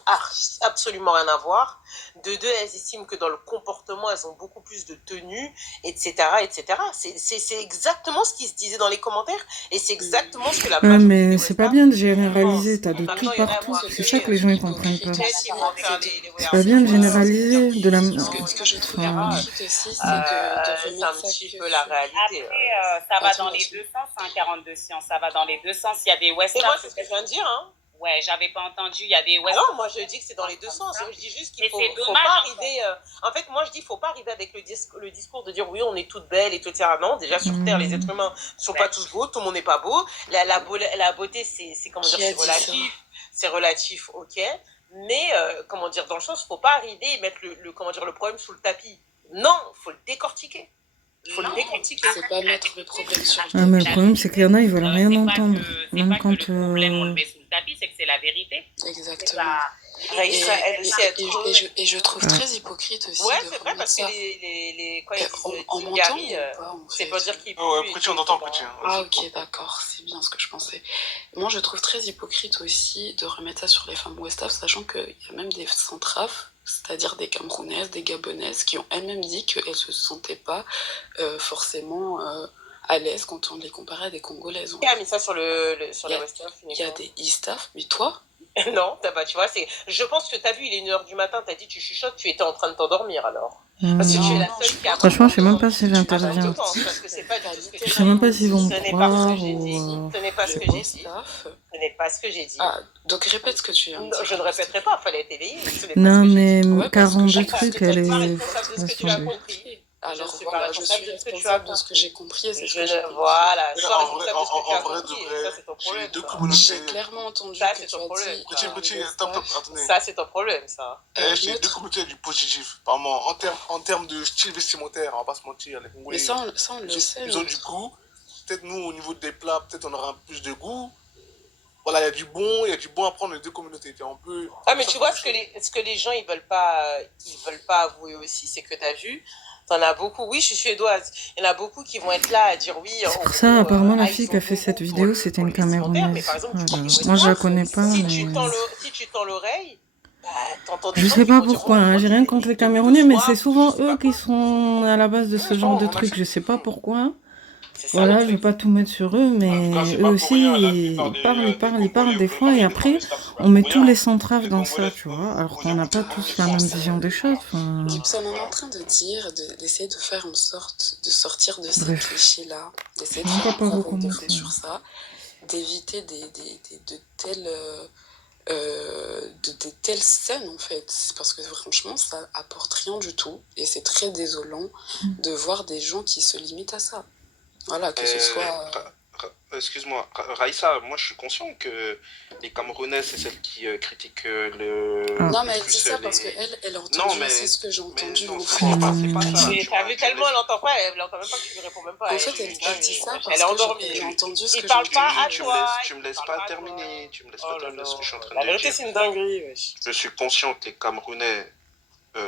absolument rien à voir. De deux, elles estiment que dans le comportement elles ont beaucoup plus de tenue, etc., etc. C'est exactement ce qui se disait dans les commentaires et c'est exactement ce que la majorité mais des c'est pas Westaf bien de généraliser, t'as de Maintenant, tout il y en a partout. moins. C'est ça que les gens ils comprennent pas. Peut-être ils vont faire C'est pas bien de généraliser de la. Ce que je trouve hypocrite aussi, c'est que c'est un petit peu la réalité. Après, ça va dans les deux sens, hein, 42 sciences. Ça va dans les deux sens. Il y a des Et Westaf. moi, c'est ce que je viens de dire, hein. Ouais, j'avais pas entendu. Il y a des Ah Westaf. non, moi je dis que c'est dans les deux sens. Je dis juste qu'il Mais faut, c'est faut dommage, pas en arriver. En fait, moi je dis faut pas arriver avec le discours de dire oui, on est toutes belles et tout, etc. Non, déjà sur Terre, les êtres humains sont pas tous beaux, tout le monde n'est pas beau. La beauté, c'est comment dire, Qui a c'est dit relatif. C'est relatif, ok. Mais comment dire, dans le sens, faut pas arriver et mettre comment dire, le problème sous le tapis. Non, faut le décortiquer. Faut le décortiquer. C'est pas mettre le problème sur le Ah, mais le problème, c'est qu'il y en a, ils veulent rien entendre. Même C'est pas quand. que le problème, on le met sous le tapis, c'est que c'est la vérité. Exactement. Raïssa, elle aussi, elle trouve. Et je trouve très hypocrite aussi Ouais, de c'est vrai, remettre parce que ça. quand ils On disent m'entend Gary, ou pas, en c'est fait pas dire qu'il Ouais, Pretty, on t'entend, Pretty. Ah ok, d'accord, c'est bien ce que je pensais. Moi, je trouve très hypocrite aussi de remettre ça sur les femmes Westaf, sachant qu'il y a même des centrafs, c'est-à-dire des Camerounaises, des Gabonaises, qui ont elles-mêmes dit qu'elles se sentaient pas forcément à l'aise quand on les comparait à des Congolaises. Qui a mis ça sur les Westaf? Il y a des Istaf, mais toi? Non, tu vois, je pense que t'as vu, il est 1h du matin, t'as dit tu chuchotes, tu étais en train de t'endormir alors. Parce que tu es la seule qui a... Franchement, je sais même pas si j'interviens. Parce que c'est pas du tout ce que Je sais même pas s'ils vont me Ce n'est croire pas ce que j'ai dit. ou. Ce n'est pas ce que j'ai dit. Ce n'est pas ce que j'ai dit. Ah, donc répète ce que tu viens de dire. Je ne répéterai pas, fallait être éveillé. Non, mais Ouais, parce que 42 je pense trucs, que elle Je est. suis pas responsable de ce que tu as Attendez. compris. Alors Je suis voilà, pas je responsable suis de ce que tu as responsable de compris. ce que j'ai compris et c'est ce Je que j'ai ne... compris. Voilà, Mais sois en vrai, responsable de ce que tu as en vrai, de compris. vrai, Ça, c'est ton j'ai problème. deux ça. communautés. J'ai clairement entendu Ça, que c'est tu ton as problème. dit... Pretty, stop, attendez. Ça, c'est ton problème, ça. J'ai deux communautés du positif. Vraiment, en termes de style vestimentaire, on va pas se mentir, les Congolais. Mais ça, on le sait. Ils ont du goût. Peut-être nous, au niveau des plats, peut-être on aura un plus de goût. Voilà, il y a du bon à prendre les deux communautés. On peut. Ah, mais tu vois, ce que les gens, ils veulent pas avouer aussi, c'est que t'as vu, t'en as beaucoup, oui, je suis suédoise, il y en a beaucoup qui vont être là à dire oui. C'est pour ça, apparemment, la fille qui a fait cette vidéo, c'était une Camerounaise. Moi, je la connais pas, mais. Si tu tends l'oreille, t'entends des Je gens sais qui pas vont dire, pourquoi, hein, j'ai rien contre les Camerounais, mais c'est souvent eux qui sont à la base de ce genre de trucs. Je sais pas pourquoi. Voilà, je vais pas tout mettre sur eux, mais eux aussi, ils parlent des fois, et après, on met tous les centraves dans ça, tu vois, alors qu'on n'a pas tous la même vision des choses. Gibson, on est en train de dire, d'essayer de faire en sorte de sortir de ces clichés-là, d'essayer de faire un travail de fond sur ça, d'éviter de telles scènes en fait, parce que franchement ça apporte rien du tout et c'est très désolant de voir des gens qui se limitent à ça. Voilà, que ce soit... Excuse-moi, Raïssa, moi je suis conscient que les Camerounaises, c'est celles qui critiquent le... Non, mais elle dit ça parce qu'elle a entendu, c'est ce que j'ai entendu. Non, c'est pas ça. T'as vu tellement, elle entend pas, elle entend même pas que tu lui réponds même pas. En fait, elle dit ça parce elle est endormie. que j'ai entendu ce que Il parle pas à Tu toi. me laisses pas terminer, ce que je suis en train La de vérité, dire. c'est une dinguerie, wesh. Je suis conscient que les Camerounais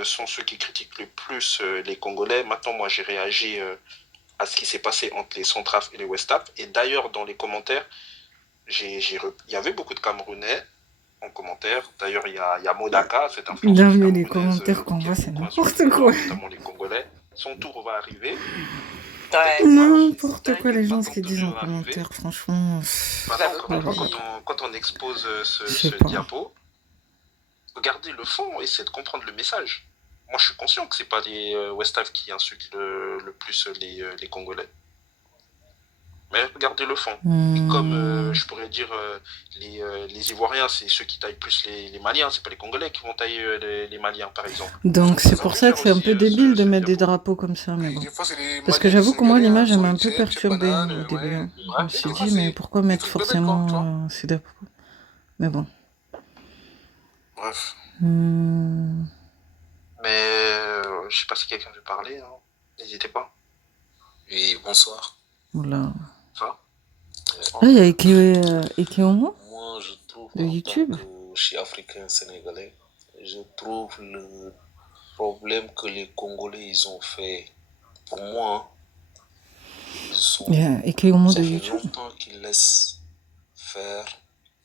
sont ceux qui critiquent le plus les Congolais. Maintenant, moi, j'ai réagi à ce qui s'est passé entre les Centraf et les Westaf. Et d'ailleurs, dans les commentaires, il y avait beaucoup de Camerounais en commentaire. D'ailleurs, il y a Modaka, cette influenceuse camerounaise. Les commentaires qu'on voit, c'est n'importe quoi. Notamment les Congolais. Son tour va arriver. N'importe quoi, les gens, ce qu'ils disent en commentaire, franchement. Quand on expose ce diapo, regardez le fond, essayez de comprendre le message. Moi, je suis conscient que c'est pas les West Af qui insultent le plus les Congolais. Mais regardez le fond. Et comme je pourrais dire, les Ivoiriens, c'est ceux qui taillent plus les Maliens, c'est pas les Congolais qui vont tailler les Maliens, par exemple. Donc c'est pour ça que c'est un peu débile de mettre des drapeaux comme ça, mais bon. Parce que j'avoue que moi, l'image, elle m'a un peu perturbée au début. Hein. Je me suis dit, mais pourquoi mettre forcément ces drapeaux? Mais bon. Bref. Mais je sais pas si quelqu'un veut parler, hein. N'hésitez pas. Oui, bonsoir. Voilà. Ça Ah, il y a Ekeomo Moi, je trouve de YouTube. que je suis africain sénégalais. Je trouve le problème que les Congolais ils ont fait, pour moi, Il y a Ekeomo de ça fait YouTube. longtemps qu'ils laissent faire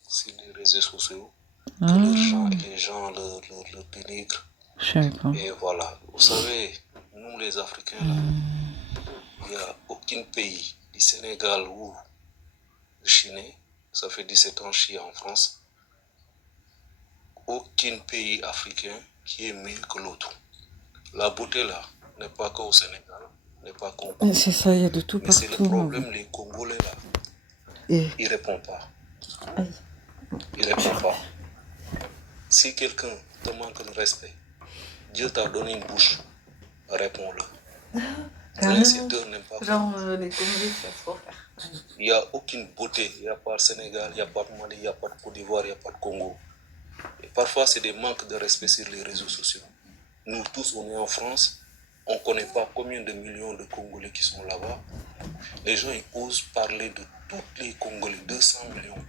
sur les réseaux sociaux. Ah. Que les gens le dénigrent. Je savais pas. Et voilà. Vous savez, nous les Africains, là, il n'y a aucun pays, du Sénégal ou du Chine, ça fait 17 ans que je suis en France, aucun pays africain qui est mieux que l'autre. La beauté là n'est pas qu'au Sénégal, n'est pas qu'au Congo. C'est ça, il y a de tout mais c'est partout. le problème, les Congolais là, ils ne répondent pas. Ils ne répondent pas. Si quelqu'un te manque de respect, Dieu t'a donné une bouche, réponds-le. L'insulteur n'aime pas. Genre, les Congolais, ça se faire. Il n'y a aucune beauté. Il n'y a pas de Sénégal, il n'y a pas de Mali, il n'y a pas de Côte d'Ivoire, il n'y a pas de Congo. Et parfois, c'est des manques de respect sur les réseaux sociaux. Nous tous, on est en France. On ne connaît pas combien de millions de Congolais qui sont là-bas. Les gens, ils osent parler de tous les Congolais, 200 millions.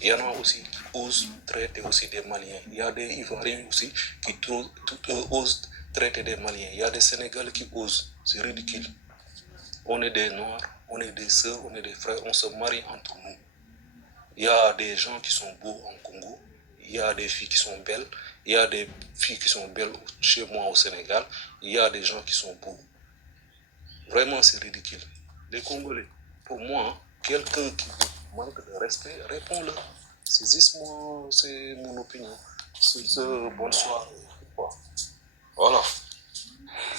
Il y en a aussi qui osent traiter aussi des Maliens. Il y a des Ivoiriens aussi qui osent traiter des Maliens. Il y a des Sénégalais qui osent. C'est ridicule. On est des Noirs, on est des sœurs, on est des frères, on se marie entre nous. Il y a des gens qui sont beaux en Congo. Il y a des filles qui sont belles. Il y a des filles qui sont belles chez moi au Sénégal. Il y a des gens qui sont beaux. Vraiment, c'est ridicule. Les Congolais, pour moi, quelqu'un qui manque de respect, réponds-le. C'est juste c'est mon opinion. C'est bonsoir. Voilà.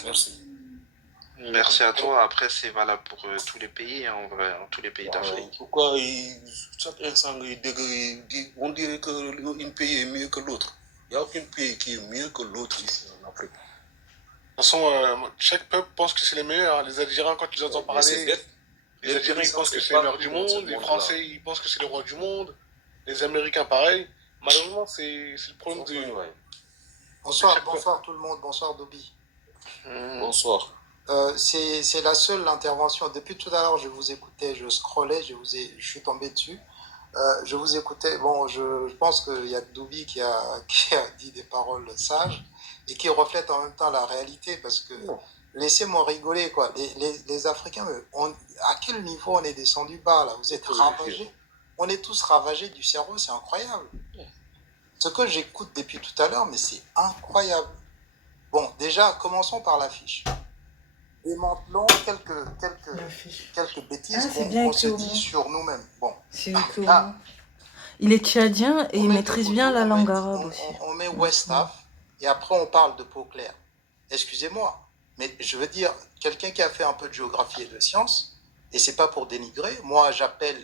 Merci. Merci à toi. Après, c'est valable pour tous les pays, hein, en vrai, hein, tous les pays d'Afrique. Pourquoi chaque instant, on dirait qu'un pays est mieux que l'autre? Il n'y a aucun pays qui est mieux que l'autre ici en Afrique. De toute façon, chaque peuple pense que c'est les meilleurs. Les Algériens, quand ils entendent parler, les Algériens ils pensent que c'est les meilleurs du monde. Les Français, ils pensent que c'est les rois du monde. Les Américains, pareil. Malheureusement, c'est le problème du... Bonsoir tout le monde. Bonsoir Dobby. Bonsoir. C'est la seule intervention. Depuis tout à l'heure, je vous écoutais, je scrollais, je suis tombé dessus. Je vous écoutais. Bon, je pense qu'il y a Doubi qui a dit des paroles sages et qui reflètent en même temps la réalité, parce que laissez-moi rigoler, quoi. Les Africains, à quel niveau on est descendu bas là? Vous êtes ravagés. On est tous ravagés du cerveau, c'est incroyable. Ce que j'écoute depuis tout à l'heure, mais c'est incroyable. Bon, déjà, commençons par l'affiche. Démantelons quelques bêtises qu'on se dit sur nous-mêmes. Bon. Il est tchadien et il maîtrise bien la langue arabe aussi. On met West Af et après on parle de peau claire. Excusez-moi, mais je veux dire, quelqu'un qui a fait un peu de géographie et de sciences, et c'est pas pour dénigrer, moi j'appelle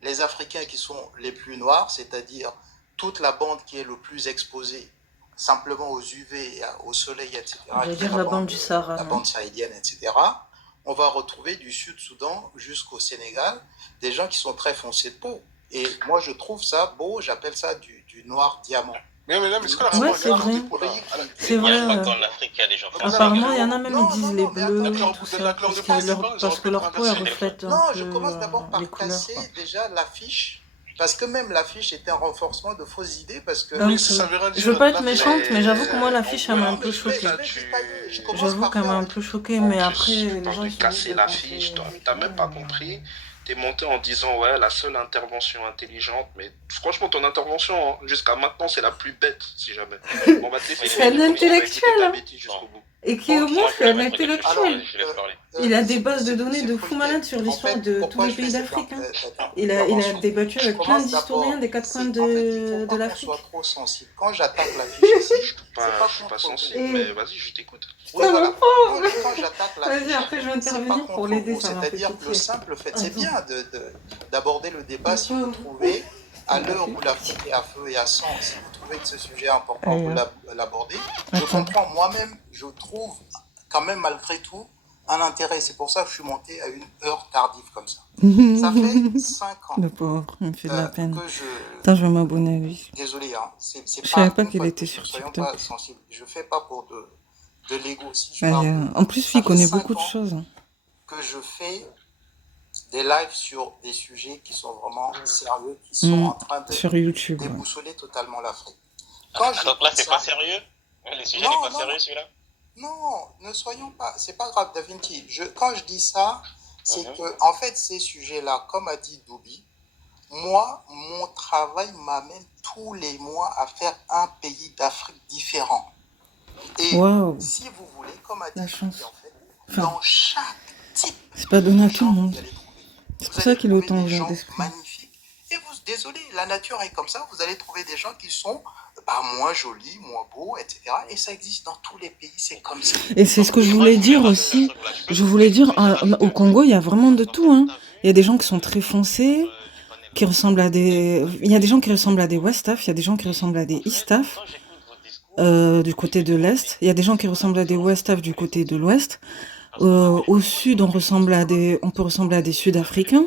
les Africains qui sont les plus noirs, c'est-à-dire toute la bande qui est le plus exposée simplement aux UV, au soleil, etc. On va dire la bande du Sahara. La bande sahélienne, etc. On va retrouver du Sud-Soudan jusqu'au Sénégal des gens qui sont très foncés de peau. Et moi, je trouve ça beau, j'appelle ça du noir diamant. Mais là, mais ouais, c'est vrai. C'est vrai. Dans l'Afrique, il y a des gens. Apparemment, il y en a même qui disent les bleus, tout ça, parce que leur peau, elle reflète un peu je commence d'abord par les couleurs. casser déjà l'affiche. Parce que même l'affiche était un renforcement de fausses idées, parce que... Je veux pas être méchante, mais j'avoue que moi l'affiche elle m'a un peu choquée. J'avoue qu'elle m'a un peu choquée, mais après les gens... casser l'affiche, t'as même pas compris. T'es monté en disant ouais, la seule intervention intelligente, mais franchement ton intervention jusqu'à maintenant c'est la plus bête, si jamais. On va c'est un intellectuel. Et qui au moins fait un Alors, intellectuel. Il a des bases de données de fou sécurité. malade sur En l'histoire fait, de tous pourquoi les je fais pays cette d'Afrique. Hein. intervention? Il a débattu Je avec plein commence d'historiens d'abord. des quatre coins En fait, il faut de pas qu'on l'Afrique. soit trop sensible. Quand j'attaque l'affiche ici, Je suis pas sensible, Et- mais vas-y, je t'écoute. oui, Non, voilà. mais pauvre. Quand j'attaque Vas-y, l'affiche, après je vais c'est pas intervenir pour contre l'aider, vous. ça m'a fait C'est-à-dire que le pitié. simple fait, c'est Attends. bien d'aborder le débat si vous trouvez, à l'heure où l'Afrique est à feu et à sang, si vous trouvez que ce sujet est important, vous l'abordez. Je Attends. comprends, moi-même, je trouve quand même malgré tout un intérêt. C'est pour ça que je suis monté à une heure tardive comme ça. Ça fait 5 ans Le pauvre, il me fait de la peine. que je... Attends, je vais m'abonner à lui. Désolé, hein, Je savais pas une qu'il fois de était plus, sur ne soyons TikTok. pas sensibles. Je fais pas pour de l'ego. Si je Ouais, parle en plus, lui, ça il fait connaît 5 beaucoup de ans choses. Hein. que je fais des lives sur des sujets qui sont vraiment sérieux, qui sont en train de Sur YouTube. Ouais. déboussoler totalement l'Afrique. Quand je Donc là, dis c'est ça- pas sérieux? Les sujets Non, n'est pas non, sérieux celui-là? Non, ne soyons pas. C'est pas grave, Da Vinci. Quand je dis ça, c'est que, en fait, ces sujets-là, comme a dit Doubi, moi, mon travail m'amène tous les mois à faire un pays d'Afrique différent. Et Waouh. si vous voulez, comme a dit La Doubi, chance. en fait, Enfin, dans chaque type c'est pas donné à de tout le gens, monde. vous allez trouver. C'est Vous pour ça allez qu'il est trouver autant des ouvert gens d'esprit. magnifiques. Et vous, désolé, la nature est comme ça. Vous allez trouver des gens qui sont moins jolis, moins beaux, etc. Et ça existe dans tous les pays. C'est comme ça. Et c'est ce que je voulais dire aussi. Je voulais dire, au Congo, il y a vraiment de tout. Hein. Il y a des gens qui sont très foncés, qui ressemblent à des... Il y a des gens qui ressemblent à des Westaf, il y a des gens qui ressemblent à des Eastaf, du côté de l'Est. Il y a des gens qui ressemblent à des Westaf du côté de l'Ouest. Au Sud, on peut ressembler à des Sud-Africains.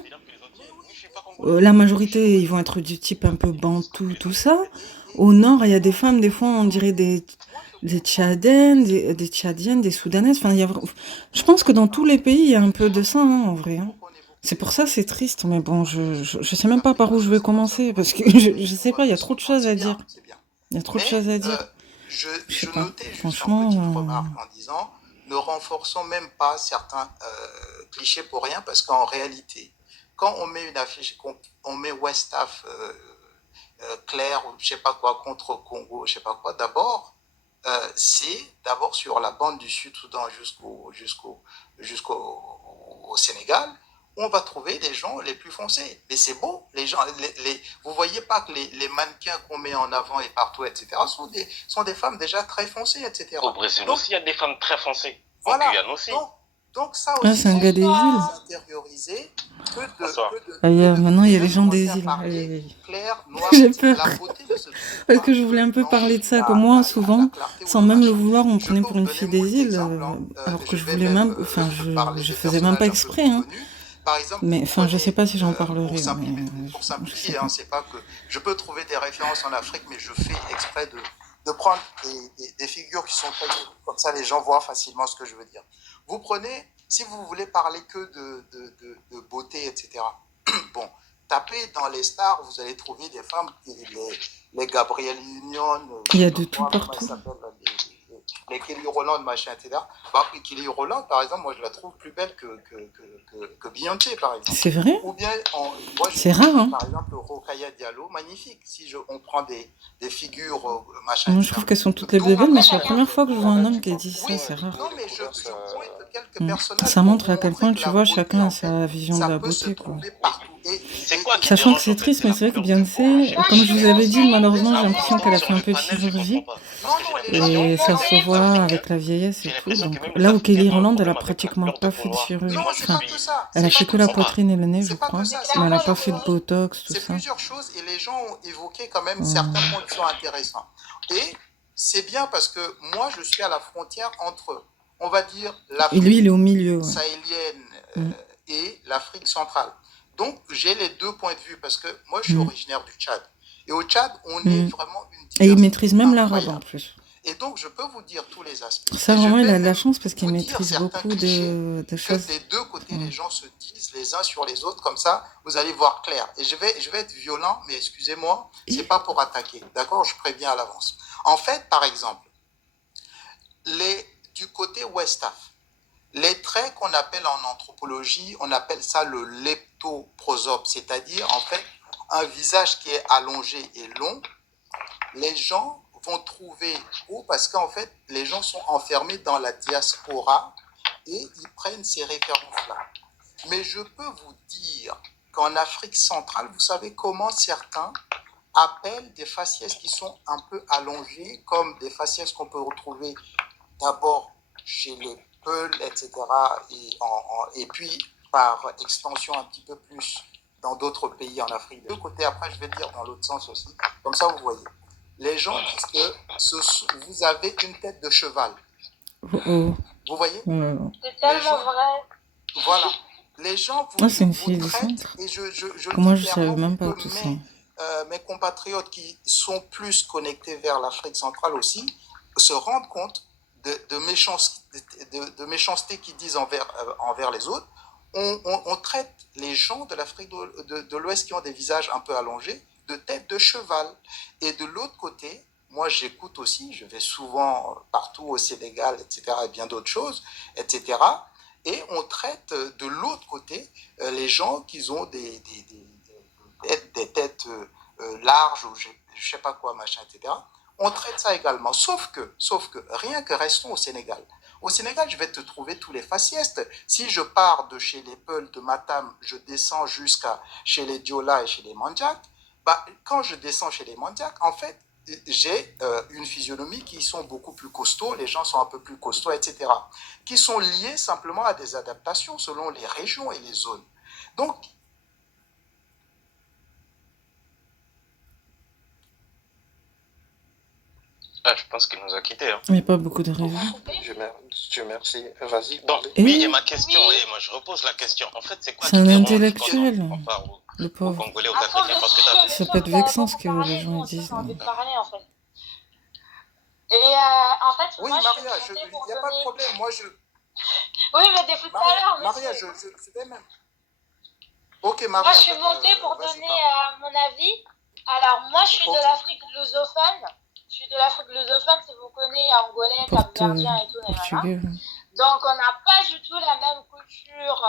La majorité, ils vont être du type un peu bantou, tout ça. Au Nord, il y a des femmes, des fois, on dirait des Tchadiennes, des Tchadiennes, des Soudanaises. Enfin, je pense que dans tous les pays, il y a un peu de ça, hein, en vrai. Hein. C'est pour ça, c'est triste. Mais bon, je sais même pas par où je vais commencer, parce que je sais pas, il y a trop de choses à dire. Il y a trop de choses à dire. Je sais pas. notais juste Franchement, une petite remarque en disant, ne renforçons même pas certains clichés pour rien, parce qu'en réalité, quand on met une affiche, on met Westaf clair ou je sais pas quoi contre Congo, je sais pas quoi, d'abord, c'est d'abord sur la bande du Sud-Soudan jusqu'au Sénégal, on va trouver des gens les plus foncés. Mais c'est beau, les gens, vous voyez pas que les mannequins qu'on met en avant et partout, etc., sont des femmes déjà très foncées, etc. Au Brésil Donc, aussi, il y a des femmes très foncées. voilà. En Guyane aussi. Donc ça Ah, aussi, c'est un gars des îles. intérioriser Maintenant, il y a les gens des îles. clair, noir, J'ai peur. la beauté de ce Parce que je voulais un peu parler de ça, que moi, souvent, sans même le vouloir, on me prenait pour une fille des îles, alors que je voulais même, enfin, je faisais même pas exprès, hein. Par exemple, Mais enfin, je sais pas si j'en parlerai. pour simplifier, hein, c'est pas que je peux trouver des références en Afrique, mais je fais exprès de prendre des figures qui sont très comme ça, les gens voient facilement ce que je veux dire. Vous prenez, si vous voulez parler que de beauté, etc. Bon, tapez dans les stars, vous allez trouver des femmes, les Gabrielle Union, il y a de tout partout. Les Kelly Rowland, machin, etc. Kelly Rowland, par exemple, moi je la trouve plus belle que Beyoncé, par exemple. C'est vrai? Ou bien, c'est rare, hein. Par exemple, Rokhaya Diallo, magnifique. Si on prend des figures, machin. Moi, je trouve qu'elles sont toutes les deux belles, mais c'est la première fois que je vois un homme qui dit ça, c'est rare. Non, mais je pointe quelques personnages. Ça montre à quel point, tu vois, chacun a sa vision de la beauté, quoi. C'est quoi qui Sachant que c'est triste, mais c'est vrai que Beyoncé, comme je vous avais dit, malheureusement, j'ai l'impression qu'elle a fait un peu de chirurgie. Et ça se voit avec la vieillesse et tout. Donc, là où Kelly Rowland, elle a pratiquement pas fait de chirurgie. Enfin, elle a fait que la poitrine et le nez, je crois. Mais elle a pas fait de botox, tout c'est ça. plusieurs choses et les gens ont évoqué quand même certains points qui sont intéressants. Et c'est bien parce que moi, je suis à la frontière entre, on va dire, Et l'Afrique lui, il est au milieu. Ouais. sahélienne et l'Afrique centrale. Donc, j'ai les deux points de vue parce que moi, je suis originaire du Tchad. Et au Tchad, on est vraiment une diversité. Et il maîtrise même l'arabe en plus. Et donc, je peux vous dire tous les aspects. Ça, Et vraiment, je il vais a de la même chance parce qu'il vous dire maîtrise certains beaucoup clichés de que choses. des deux côtés, les gens se disent les uns sur les autres, comme ça, vous allez voir clair. Et je vais être violent, mais excusez-moi, c'est pas pour attaquer. D'accord? Je préviens à l'avance. En fait, par exemple, du côté Westaf, les traits qu'on appelle en anthropologie, on appelle ça le leptoprosope, c'est-à-dire, en fait, un visage qui est allongé et long. Les gens vont trouver où, parce qu'en fait, les gens sont enfermés dans la diaspora et ils prennent ces références-là. Mais je peux vous dire qu'en Afrique centrale, vous savez comment certains appellent des faciès qui sont un peu allongés, comme des faciès qu'on peut retrouver d'abord chez les Peuls, etc., et puis par extension un petit peu plus dans d'autres pays en Afrique. De l'autre côté, après, je vais dire dans l'autre sens aussi. Comme ça, vous voyez. Les gens disent que vous avez une tête de cheval. Vous voyez? C'est tellement vrai. Voilà. Les gens vous, c'est une vous fille du traitent, centre. et je Moi, dis je savais clairement même pas que tout ça. mes compatriotes qui sont plus connectés vers l'Afrique centrale aussi se rendent compte de méchanceté qu'ils disent envers les autres. On traite les gens de l'Afrique de l'Ouest qui ont des visages un peu allongés de tête de cheval. Et de l'autre côté, moi j'écoute aussi, je vais souvent partout au Sénégal, etc., et bien d'autres choses, etc. Et on traite de l'autre côté les gens qui ont des têtes larges, ou je sais pas quoi, machin, etc. On traite ça également, sauf que rien que restons au Sénégal. Au Sénégal, je vais te trouver tous les faciès. Si je pars de chez les Peuls, de Matam, je descends jusqu'à chez les Diola et chez les Mandjak, quand je descends chez les Mandjak, en fait, j'ai une physionomie qui sont beaucoup plus costauds, les gens sont un peu plus costauds, etc., qui sont liés simplement à des adaptations selon les régions et les zones. Donc, Je pense qu'il nous a quittés. Hein. Il n'y a pas beaucoup de raisons. Dieu merci. Vas-y. Oui, et ma question, moi je repose la question. En fait, c'est quoi C'est qui un dérange intellectuel, quand on parle le aux pauvre. Congolais, aux Africains, parce que t'as Ça peut être vexant ce que les gens disent. J'ai envie de parler, en fait. Et en fait, oui, moi, Maria, il n'y a pas de problème. Moi, Oui, mais depuis tout à l'heure, Maria, monsieur. je vais même. Ok, Maria. Moi, je suis montée pour donner mon avis. Alors, moi, je suis de l'Afrique lusophone. Je suis de l'Afrique lusophone, si vous connaissez, angolais, capverdien et tout, Portugais. Donc, on n'a pas du tout la même culture.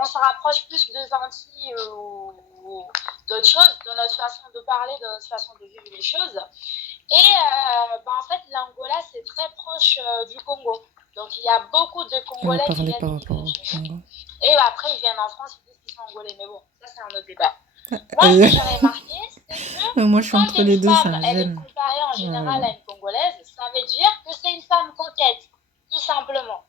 On se rapproche plus des Antilles ou d'autres choses, de notre façon de parler, de notre façon de vivre les choses. Et en fait, l'Angola, c'est très proche du Congo. Donc, il y a beaucoup de Congolais qui viennent par rapport au Congo. Et après, ils viennent en France, ils disent qu'ils sont angolais. Mais bon, ça, c'est un autre débat. Moi, ce que j'ai remarqué, c'est que moi, je suis entre les deux, ça me elle est gêne. comparée en général à une Congolaise, ça veut dire que c'est une femme coquette, tout simplement.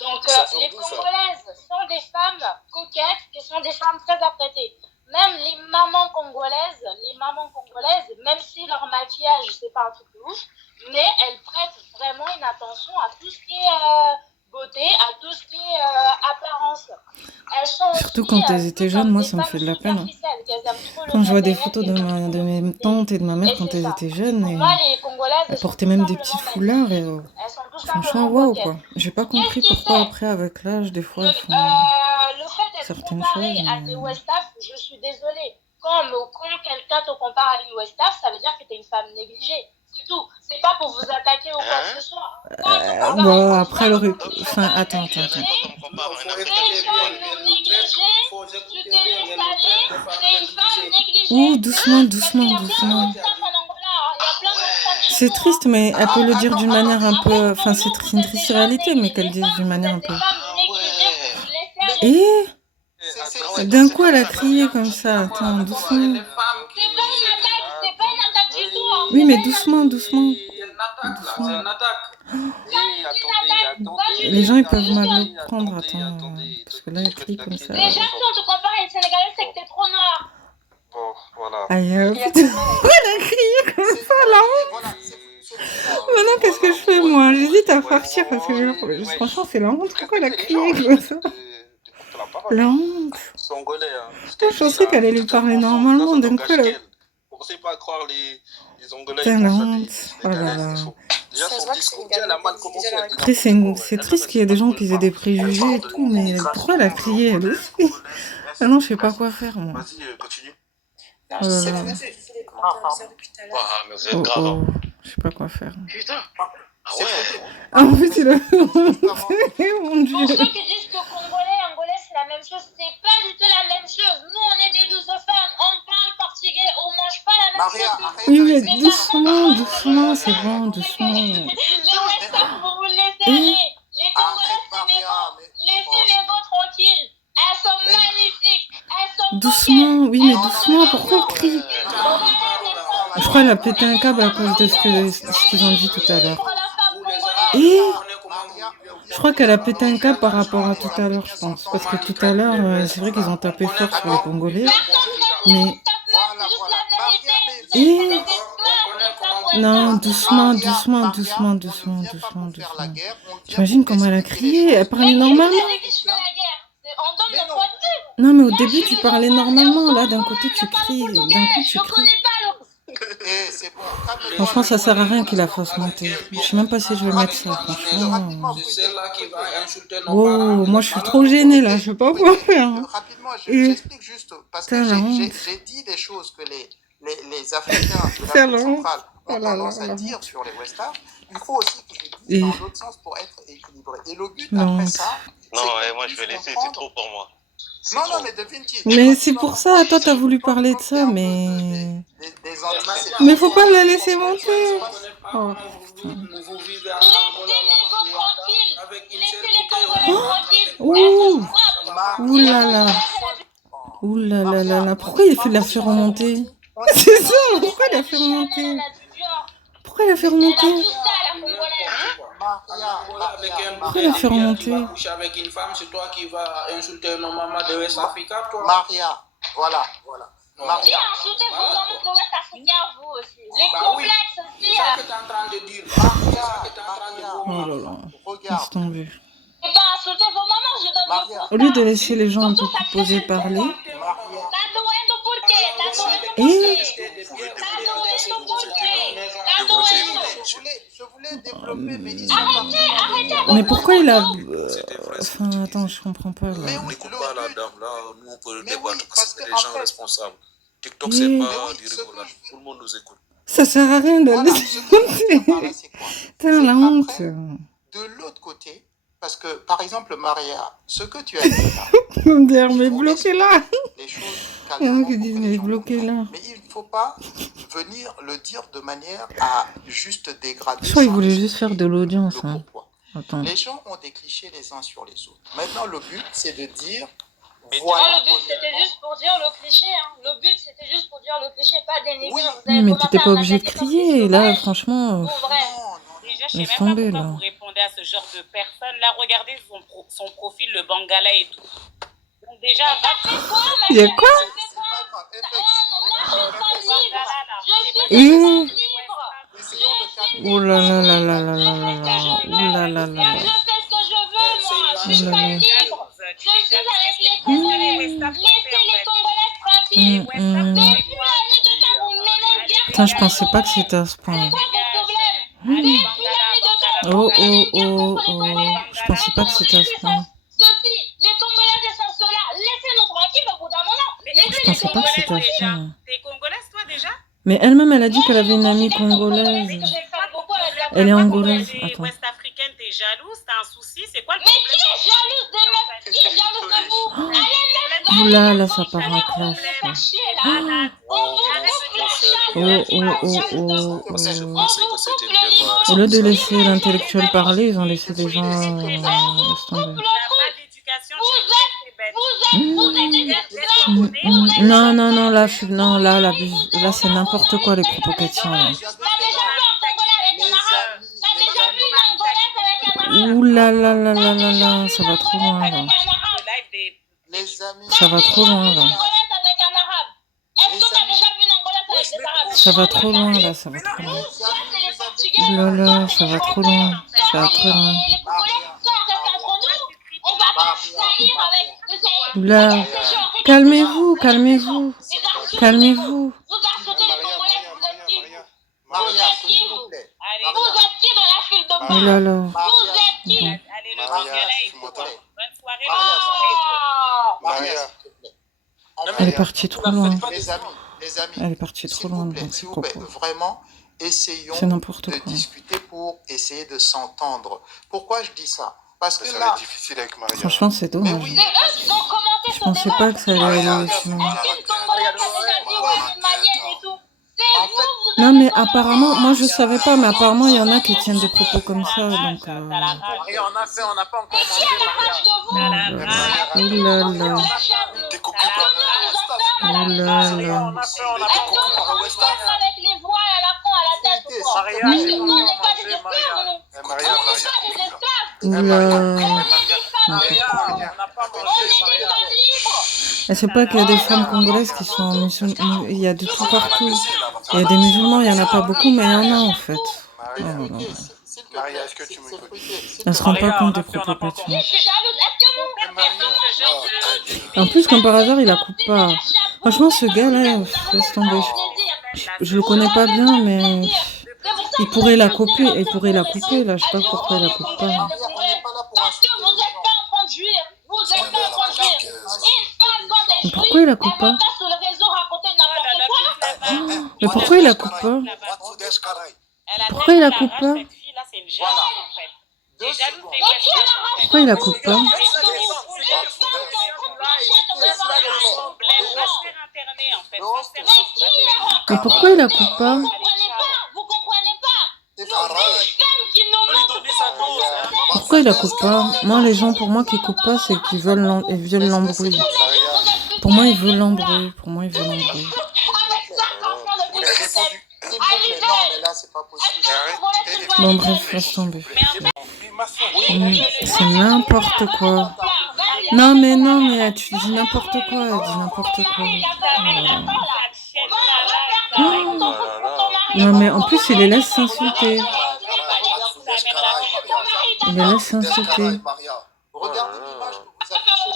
Donc, les Congolaises sont des femmes coquettes, qui sont des femmes très apprêtées. Même les mamans congolaises, même si leur maquillage, c'est pas un truc de ouf, mais elles prêtent vraiment une attention à tout ce qui est beauté, à tout ce qui est apparence. Elles sont Surtout aussi, quand elles étaient jeunes, moi ça me fait de la peine. Quand je vois des photos de mes tantes et de ma mère quand elles étaient jeunes, et elles portaient même des petits foulards et franchement waouh quoi. J'ai pas compris pourquoi après avec l'âge des fois elles font le fait d'être certaines comparée choses. à des Westaf, je suis désolée. Quand quelqu'un te compare à une Westaf, ça veut dire que t'es une femme négligée. C'est tout. C'est pas pour vous attaquer ou quoi que ce soit. Bon, après, enfin, attends. Ouh, doucement. C'est triste, mais elle peut le dire d'une manière un peu... Enfin, c'est une triste réalité, mais qu'elle dise d'une manière un peu... Et d'un coup, elle a crié comme ça. Attends, doucement. Oui, mais doucement. Les gens, ils peuvent mal le prendre, attends. Parce que là, elle crie comme ça. Déjà, si on te compare à une Sénégalaise, c'est que t'es trop noire. Bon, voilà. Aïe, putain, elle a crié comme ça, la honte. Maintenant, qu'est-ce que je fais, moi? J'hésite à partir parce que franchement, c'est la honte. Pourquoi elle a crié comme ça? La honte. Je pensais qu'elle allait lui parler normalement, d'un coup, là. On ne sait pas croire les Angolais. Putain, la honte. Oh là là. Après, c'est triste qu'il y ait des gens qui aient des préjugés et tout, mais pourquoi elle a crié, elle aussi? Ah non, je sais pas quoi faire, moi. Vas-y, continue. Oh là là. Mais vous êtes grave. Oh. Je sais pas quoi faire. Putain. Ah ouais. Ah, en fait, il a... Mon Dieu. Pour ceux qui disent que Angolais, c'est la même chose, c'est pas du tout la même chose. Nous, on est des lusophones, on parle portugais, on mange pas la même Maria, arrête Oui, avec mais cette doucement, doucement, c'est bon, doucement. Les Westaf, vous vous laissez Et aller. Les Congolais, c'est des Maria, bons. mais Laissez les beaux tranquilles. Elles sont magnifiques. Elles sont doucement, oui, mais doucement, pourquoi elle crie? Maria, Je crois qu'elle a pété un câble à cause de ce qu'ils ont dit tout à l'heure. Et je crois qu'elle a pété un câble par rapport à tout à l'heure, je pense. Parce que tout à l'heure, c'est vrai qu'ils ont tapé fort sur les Congolais. Mais... Et... Non, doucement, doucement, doucement, doucement, doucement, doucement. J'imagine comment elle a crié. Elle parlait normalement. Non, mais au début, tu parlais normalement. Là, d'un côté, tu cries. D'un coup, tu cries. Franchement, ça sert à rien qu'il la fasse monter. Je sais même pas si je vais mettre ça, franchement. Wow, moi, je suis trop gênée, là. Je sais pas quoi faire. Rapidement, j'explique juste, parce que j'ai dit des choses que les Africains de l'Afrique centrale ont tendance à dire sur les Westaf. Il faut aussi que je dise dans l'autre sens pour être équilibré. Et le but après ça... Non, moi, je vais laisser, c'est trop pour moi. Non, mais devine-t-il. Mais c'est pour ça, toi, t'as voulu parler de ça, mais... Mais faut pas la laisser monter. Oh, ouh, ouh là là. Ouh là là là là. Pourquoi il fait la faire remonter? C'est ça, pourquoi il a fait remonter? Pourquoi il a fait remonter? Pourquoi il a fait remonter? Avec une femme, c'est toi qui vas insulter nos mamans de West Africa, toi. Maria, voilà. Qui insultez vos mamans de West Africa, vous aussi. Les complexes aussi. C'est ça que tu es en train de dire. Oh là là, laisse tomber. Et pas insulter vos mamans, je donne Au lieu de laisser les gens un peu plus posés parler... Je voulais développer, mais mais pourquoi il a... Enfin, attends, je comprends pas, là. N'écoute pas la dame, là, nous on peut débattre parce que c'est des gens responsables. TikTok, c'est pas du rigolage, tout le monde nous écoute. Ça sert à rien de laisser monter. Putain, la honte. De l'autre côté, parce que, par exemple, Maria, ce que tu as dit là... On dirait, mais bloqué là. Les choses Il y en a qui disent, mais bloqué là. Mais il ne faut pas venir le dire de manière à juste dégrader... Je crois qu'il voulait juste faire de l'audience. Hein. Attends. Les gens ont des clichés les uns sur les autres. Maintenant, le but, c'est de dire... Voilà, le but, c'était juste pour dire le cliché. Hein. Le but, c'était juste pour dire le cliché, pas dénigrer. Oui, mais t'étais pas obligé de crier. Là, franchement... Déjà, je sais même pas pourquoi vous répondez à ce genre de personnes. Là, regardez son profil, le Bangala et tout. Donc déjà, il y a quoi? Oh là là là là là là là là. Oh là là là. Je fais ce que je veux, moi. Je suis pas libre. Je suis avec les Congolais. Laissez les Congolais tranquilles. Depuis la nuit de temps, vous menez bien. Putain, je pensais pas que c'était à ce point. C'est quoi vos problèmes? Depuis la nuit de temps, Oh, oh, oh, oh. Je pensais pas que c'était à ce point. Ceci, les Congolais sont ceux-là. Laissez-nous tranquilles au bout d'un moment. Je pensais pas que c'était à ce point. T'es congolaise, toi, déjà? Mais elle-même, elle a dit qu'elle avait une amie congolaise. Elle est angolaise. Attends. Ouest-africaine, t'es jalouse? T'as un souci? C'est quoi le problème? Mais qui est jalouse de meufs? Qui est jalouse de vous? Allez, meuf, Oula, là, ça part en clash. Au lieu de laisser l'intellectuel parler, ils ont laissé les gens... laisse tomber. Non, non, non, là, non, là c'est n'importe quoi les provocations. Là. Ouh là là là là là là, ça va trop loin là. Ça va trop loin là. Ça va trop loin là, ça va trop loin. Ouh là là, ça va trop loin. Ça va trop loin. Là, calmez-vous, calmez-vous, calmez-vous. Oh là là. Elle est partie trop loin. Elle est partie trop loin. S'il vous plaît, vraiment, essayons de discuter pour essayer de s'entendre. Pourquoi je dis ça? Parce que là, difficile avec Maria. Franchement, c'est dommage. Je pensais pas que ça allait aller aussi loin. Non, mais apparemment, moi je savais pas, mais apparemment il y en a qui tiennent des propos comme ça, donc... Maria, on a fait, on n'a pas encore mangé, Maria. Oh là là. T'es cocu par Oh là Maria, là. on a fait, on n'a pas encore mangé par West Ham. avec les voix à la con à la tête ou quoi? Maria, Mais j'ai nous, pas on n'est pas encore des mangé, Maria. esclaves, nous. On n'est pas des esclaves. Oh là. Maria, on n'a pas mangé, Maria. Et c'est pas qu'il y a des femmes congolaises qui sont musulmanes, il y a de tout partout. Il y a des musulmans, il y en a pas beaucoup, mais il y en a en fait. Oh là là. Maria, est-ce que tu m'écoutes? Elle se rend pas compte des propos chrétiens. Je suis jalouse. Est-ce que nous, En plus, comme par hasard, il la coupe pas. Franchement, ce gars-là, laisse tomber. Je le connais pas bien, mais il pourrait la couper. Il pourrait la couper, là. Je sais pas pourquoi il la coupe pas. parce que vous n'êtes pas en train de jouir. Vous n'êtes pas en train de jouir. Une femme quand elle Mais jouit, pourquoi il la coupe elle pas? va pas sur le réseau raconter n'importe quoi. Mais pourquoi il la coupe pas? Pourquoi il la coupe pas? Pourquoi il la coupe pas? Mais pourquoi il la coupe pas? Vous comprenez pas. Nous, une femme qui nous Pourquoi il la coupe pas? Moi, les gens, pour moi, qui coupent pas, c'est qu'ils veulent l'embrouille. Pour moi, ils veulent l'embrouille. Pour moi, ils veulent l'embrouille. Bon, bref, laisse tomber. C'est n'importe quoi. Non, mais tu dis n'importe quoi. Elle dit n'importe quoi. Non, mais en plus, il les laisse s'insulter. Il les laisse s'insulter.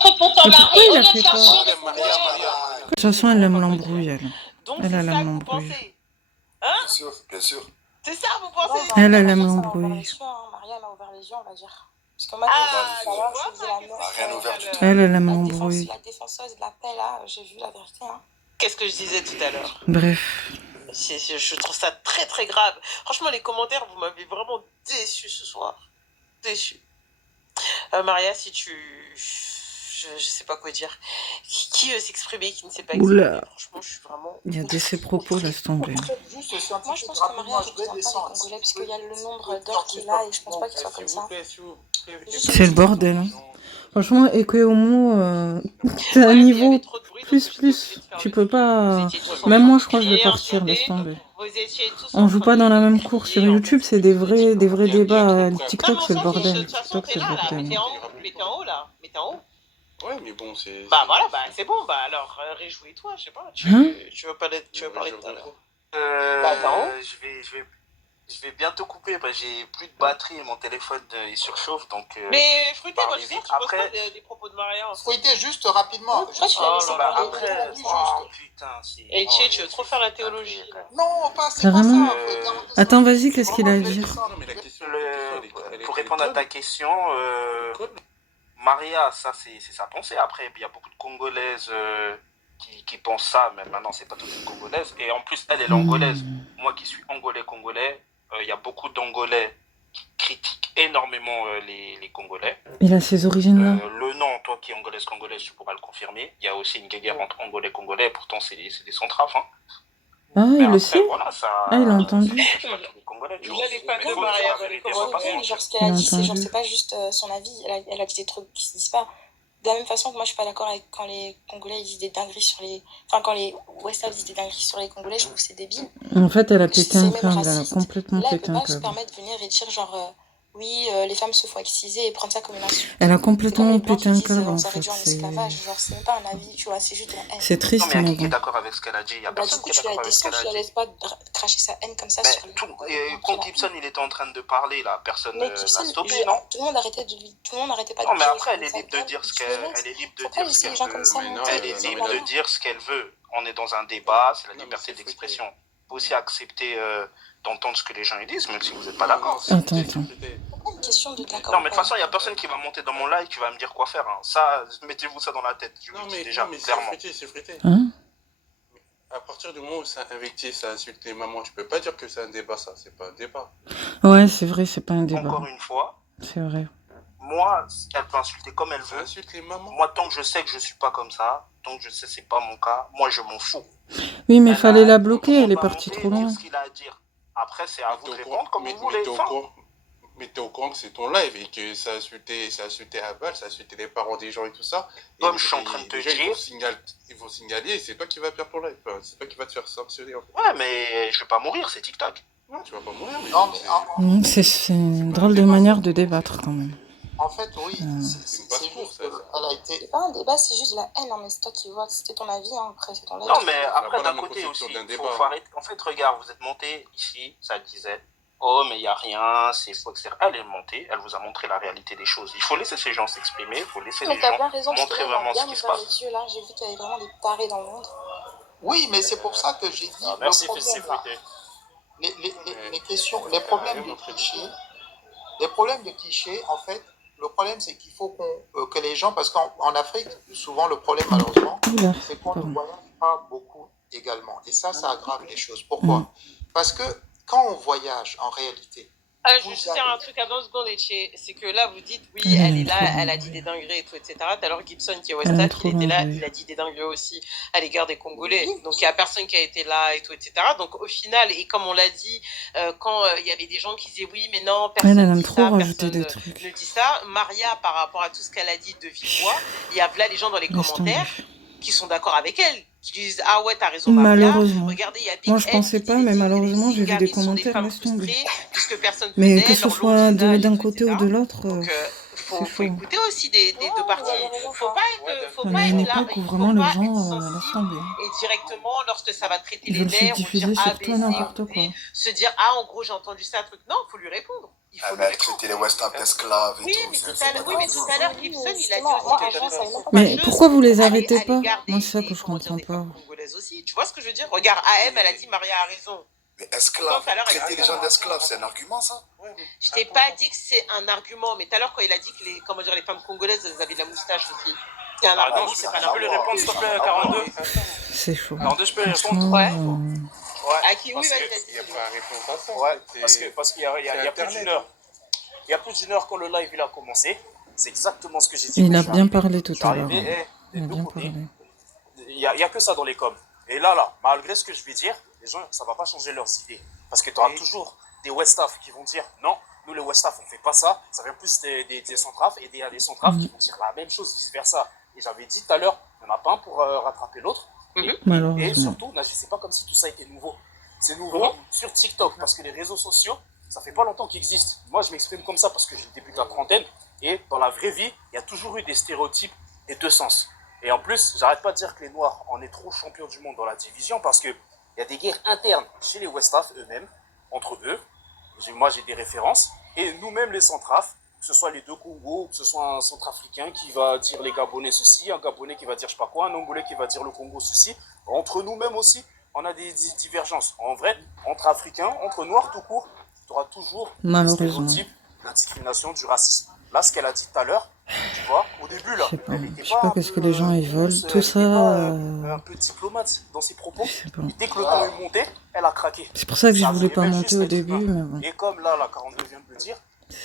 Mais pourquoi il a fait quoi? De toute façon, elle aime l'embrouille, elle. Elle aime l'embrouille. Bien sûr, bien sûr. C'est ça, vous pensez? Elle aime l'embrouille. Maria m'a ouvert les yeux, on va dire. Parce que moi, je faisais la meuf. Rien ouvert du tout. Elle aime l'embrouille. La défenseuse de la paix, là, j'ai vu la vérité. Hein. Qu'est-ce que je disais tout à l'heure? Bref. Je trouve ça très très grave. Franchement, les commentaires, vous m'avez vraiment déçu ce soir. Déçu. Maria, si tu... Je sais pas quoi dire. Qui veut s'exprimer, qui ne sait pas exprimer? Oula. Franchement, je suis vraiment... Il y a de ces propos, laisse tomber. Moi, je pense que Maria représente pas les Congolais, parce qu'il y a le nombre d'heures qu'il a, et je pense pas qu'il soit comme ça. C'est le bordel. Hein. Franchement, Ekoyomo, t'es à un niveau plus. Tu peux pas... Même moi, je crois que je vais partir, laisse tomber. On joue pas dans la même cour. Sur YouTube, c'est des vrais débats. TikTok, c'est le bordel. TikTok, c'est le bordel. Mettez en haut, là. Mettez en haut. Ouais, mais bon, c'est... Bah voilà, bah c'est bon, bah alors réjouis-toi, je sais pas. Tu veux parler tout à l'heure? Je vais bientôt couper, parce que j'ai plus de batterie et mon téléphone il surchauffe, donc... Mais Fruité, moi je vite. pense que tu poses pas des propos de Maria. Fruité, juste rapidement. Après, putain, si... Et tu veux trop faire la théologie. Non, pas, c'est pas Vraiment? ça. Attends, vas-y, qu'est-ce qu'il a à dire? Pour répondre à ta question, Maria, ça c'est sa pensée. Après, il y a beaucoup de Congolaises qui pensent ça, mais maintenant c'est pas toutes les Congolaises. Et en plus, elle est angolaise. Moi qui suis Congolais, il y a beaucoup d'Angolais qui critiquent énormément les Congolais. Il a ses origines là. Le nom, toi qui es Congolaise, tu pourras le confirmer. Il y a aussi une guerre entre Angolais et Congolais, pourtant c'est des centrafs. Hein. Ah, Mais il le après, sait? voilà, ça... Ah, il a entendu. Il a des fans de Maria dans les commentaires. Genre, ce qu'elle a dit, c'est genre, c'est pas juste son avis, elle a dit des trucs qui se disent pas. De la même façon que moi, je suis pas d'accord avec quand les Congolais ils disent des dingueries sur les... Enfin, quand les West-Ham disent des dingueries sur les Congolais, je trouve que c'est débile. En fait, elle a pété un C'est même câble, elle a raciste. complètement Là, elle pété peut un pas se câble. permettre de venir et dire genre, oui, les femmes se font exciser et prendre ça comme une insulte. Elle a C'est comme complètement les Blancs pété qui un disent câble, on en s'est fait. réduit en esclavage. Genre, c'est même pas un avis, tu vois, c'est juste de la haine. C'est triste, Non, mais mais qui est bon. d'accord avec ce qu'elle a dit? Il y a Bah, personne du coup, qui est tu d'accord la avec ce descends, qu'elle tu a la dit. laisses pas cracher sa haine comme ça sur les... Quand Gibson il était en train de parler, là, personne Mais l'a Gibson, stoppé, non? tout le monde arrêtait de lui... Tout le monde arrêtait pas de Non, mais dire après, elle comme est ça, libre de dire ce tu qu'elle les laisses. elle est libre de Faut pas dire ce laisser qu'elle les gens veut. comme ça monter. Elle est libre de dire ce qu'elle veut. On est dans un débat, c'est la liberté d'expression. Il faut aussi accepter d'entendre ce que les gens ils disent, même si vous n'êtes pas d'accord. Attends. C'est pas une question de d'accord. Non, mais de toute façon, il n'y a personne qui va monter dans mon live qui va me dire quoi faire. Hein. Ça, mettez-vous ça dans la tête. Je vous le dis déjà, clairement. C'est fruité. Hein? À partir du moment où ça invective, ça insulte les mamans, tu peux pas dire que c'est un débat, ça. C'est pas un débat. Ouais, c'est vrai, c'est pas un débat. Encore une fois, C'est vrai. moi, elle peut insulter comme elle veut. Insulte les mamans. Moi, tant que je sais que je suis pas comme ça, tant que je sais que c'est pas mon cas, moi, je m'en fous. Oui, mais il fallait la bloquer, elle est partie trop loin. Ce qu'il a à dire. Après, c'est à vous de répondre comme vous Mais voulez. t'es au courant que c'est ton live et que ça a insulté Aval, ça a insulté les parents des gens et tout ça. Comme je suis en train de te les gens, dire. ils vont signaler et c'est toi qui vas perdre ton live. Enfin, c'est toi qui vas te faire sanctionner en fait. Ouais, mais je vais pas mourir, c'est TikTok. Ouais, tu vas pas mourir, mais. Non, mais C'est une drôle de manière de débattre quand même. en fait, oui, c'est juste qu'elle a été. C'est pas un débat, c'est juste de la haine, hein, mais c'est toi qui vois, c'était ton avis, hein, après c'est ton avis. Non, mais après, Voilà, d'un la côté aussi, conception d'un faut débat. arrêter. En fait, regarde, vous êtes monté ici, ça disait, oh, mais il n'y a rien, c'est faux, etc. Elle est montée, elle vous a montré la réalité des choses. Il faut laisser ces gens s'exprimer, il faut laisser Mais les t'as gens bien raison, parce que montrer là, vraiment ce regarde qui se dans passe. les yeux, là, j'ai vu qu'il y avait vraiment des tarés dans le monde. Oui, mais c'est pour ça que j'ai dit Merci, le problème là. Les questions, les problèmes de clichés, en fait, le problème c'est qu'il faut que les gens, parce qu'en Afrique, souvent le problème malheureusement, c'est qu'on ne voyage pas beaucoup également. Et ça aggrave les choses. Pourquoi? Parce que quand on voyage en réalité, Je vais juste dire un truc à 20 secondes, Etché. C'est que là, vous dites, oui, elle est là, elle a dit des dingueries et tout, etc. Tout à l'heure, Gibson, qui est Westaf, il était là, il a dit des dingueries aussi à l'égard des Congolais. Donc, il n'y a personne qui a été là et tout, etc. Donc, au final, et comme on l'a dit, quand il y avait des gens qui disaient, oui, mais non, personne Elle aime dit trop ça, rajouter des personne trucs. ne dit ça. Maria, par rapport à tout ce qu'elle a dit de vive voix, il y a là les gens dans les Laisse commentaires tomber. qui sont d'accord avec elle, qui disent, ah ouais, t'as raison, Maria. Malheureusement. Regardez, il y a Big Moi, je L pensais qui pas, dit mais les malheureusement, j'ai vu des Singaris sont des commentaires, femmes laisse tomber. frustrées, puisque personne Mais venait, que ce leur long soit visage, d'un et tout, côté etc. ou de l'autre, Donc, c'est faut écouter aussi des deux parties. Faut pas On est à une être là, époque où il faut vraiment les pas gens être laissent tomber. sensible et directement, lorsque ça va traiter Ils les veulent se nerfs, ou dire diffuser A, sur B, tout et C, n'importe ou quoi. D, se dire, ah, en gros, j'ai entendu ça, truc. Non, faut lui répondre. Il faut lui répondre. Traiter les West-Ham d'esclaves et Oui, tout. mais tout à l'heure, Gibson, il a dit Moi, aussi quelque avant, chose ça qui m'a sont Mais fâcheuses pourquoi vous les à arrêtez pas? l'égard Moi, c'est ça que des je comprends pas. femmes congolaises aussi. Tu vois ce que je veux dire? Regarde, AM, elle a dit Maria a raison. Mais esclaves, Tout à l'heure, elle a traiter dit les gens d'esclaves, c'est un argument ça? Je t'ai pas dit que c'est un argument, mais tout à l'heure, quand il a dit que les femmes congolaises, elles avaient de la moustache aussi. C'est un argument, c'est pas un Je peux lui argument. répondre, s'il te plaît, 42? C'est chaud. 42, je peux lui répondre? Franchement, Ouais. À qui? Oui, vas-y, Il n'y a pas à répondre à ça. Ouais, parce qu'il y a plus d'une heure. Il y a plus d'une heure quand le live il a commencé. C'est exactement ce que j'ai dit. il a bien parlé tout Je suis à l'heure. arrivé, Il a bien parlé. il y a que ça dans les coms. Et là, malgré ce que je vais dire, les gens, ça va pas changer leurs idées. Parce que tu auras toujours des Westaf qui vont dire non, nous les Westaf on fait pas ça. Ça vient plus des Centraf et des Centraf qui vont dire la même chose, vice versa. Et j'avais dit tout à l'heure, il n'y en a pas un pour rattraper l'autre. Et Malheureusement. surtout, là, je sais pas comme si tout ça était nouveau. C'est nouveau sur TikTok parce que les réseaux sociaux, ça fait pas longtemps qu'ils existent. Moi, je m'exprime comme ça parce que j'ai le début de la trentaine. Et dans la vraie vie, il y a toujours eu des stéréotypes et deux sens. Et en plus, j'arrête pas de dire que les Noirs en est trop champions du monde dans la division parce qu'il y a des guerres internes chez les Westaf eux-mêmes, entre eux. Moi, j'ai des références. Et nous-mêmes, les Centraf, que ce soit les deux Congos, que ce soit un Centrafricain qui va dire les Gabonais ceci, un Gabonais qui va dire je sais pas quoi, un Angolais qui va dire le Congo ceci. Entre nous-mêmes aussi, on a des divergences. En vrai, entre Africains, entre Noirs tout court, tu auras toujours des Malheureusement. stéréotypes, la discrimination, du racisme. Là, ce qu'elle a dit tout à l'heure, tu vois, au début, là, elle était Je sais pas qu'est-ce que les gens ils veulent. Tout ça. un peu diplomate dans ses propos. Et dès que le temps est monté, elle a craqué. C'est pour ça que je Ça voulais pas révèle monter juste au l'être début, humain. mais bon. Et comme là, la 42 vient de le dire,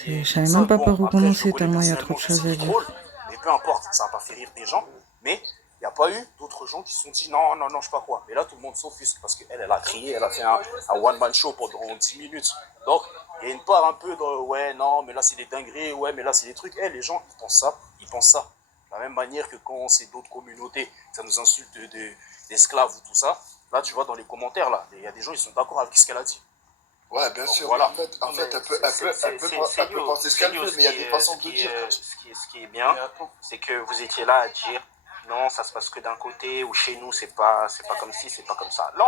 Je savais même pas par où commencer tellement il y a trop de choses à dire. drôle, mais peu importe, ça va pas fait rire des gens, mais il n'y a pas eu d'autres gens qui se sont dit non, non, non, je sais pas quoi. Mais là, tout le monde s'offusque parce qu'elle, elle a crié, elle a fait un one-man show pendant 10 minutes. Donc, il y a une part un peu de ouais, non, mais là, c'est des dingueries, ouais, mais là, c'est des trucs. Les gens, ils pensent ça, ils pensent ça. De la même manière que quand c'est d'autres communautés, ça nous insulte d'esclaves ou tout ça. Là, tu vois, dans les commentaires, là, il y a des gens, ils sont d'accord avec ce qu'elle a dit. Ouais, bien Donc, sûr. voilà. En fait, elle peut penser ce qu'elle veut, mais il y a des façons de dire. Ce qui est bien, c'est que vous étiez là à dire non, ça se passe que d'un côté, ou chez nous, c'est pas comme ci, c'est pas comme ça. Là,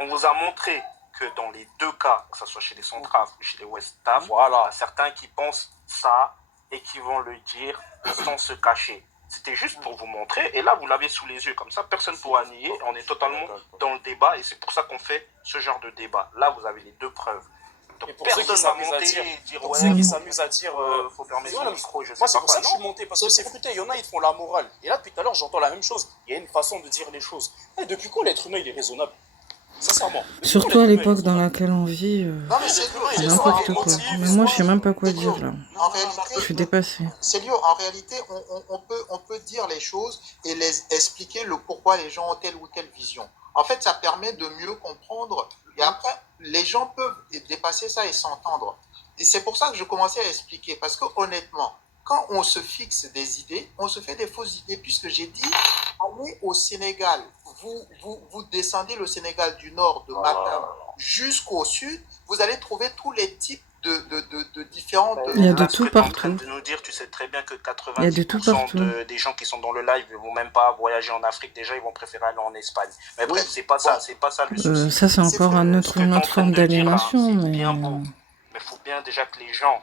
on vous a montré que dans les deux cas, que ce soit chez les Centraf ou chez les Westaf, voilà, certains qui pensent ça et qui vont le dire sans se cacher. C'était juste pour vous montrer, et là, vous l'avez sous les yeux, comme ça, personne ne pourra nier, on est totalement dans le débat, et c'est pour ça qu'on fait ce genre de débat. Là, vous avez les deux preuves. Donc, Et pour ceux qui personne va s'amusent à monter dire, et dire, pour ouais, ceux qui s'amusent à dire, faut fermer voilà, son micro, je sais moi, c'est pas pour ça quoi, que je suis non. monté, parce que c'est fruité, il y en a, ils te font la morale. Et là, depuis tout à l'heure, j'entends la même chose. Il y a une façon de dire les choses. Et depuis quand l'être humain, il est raisonnable? Sincèrement. Surtout à l'époque dans laquelle on vit, Non, mais c'est n'importe quoi. Mais moi, je sais même pas quoi dire là. En réalité, Je suis dépassée. Célio, en réalité, on peut dire les choses et les expliquer le pourquoi les gens ont telle ou telle vision. En fait, ça permet de mieux comprendre. Et après, les gens peuvent dépasser ça et s'entendre. Et c'est pour ça que je commençais à expliquer. Parce que honnêtement, quand on se fixe des idées, on se fait des fausses idées. Puisque j'ai dit, allez au Sénégal. Vous descendez le Sénégal du nord, de Matam jusqu'au sud, vous allez trouver tous les types de différentes... Il y a de Là, ce tout que tu es en partout. train de nous dire, tu sais très bien que Il y a de tout 90% partout. des gens qui sont dans le live ne vont même pas voyager en Afrique. Déjà, ils vont préférer aller en Espagne. Mais bref, c'est pas ça le souci. Ça, c'est encore une Ce que tu es en autre train forme de dire, là, d'aliénation, c'est mais... bien beau. Mais il faut bien déjà que les gens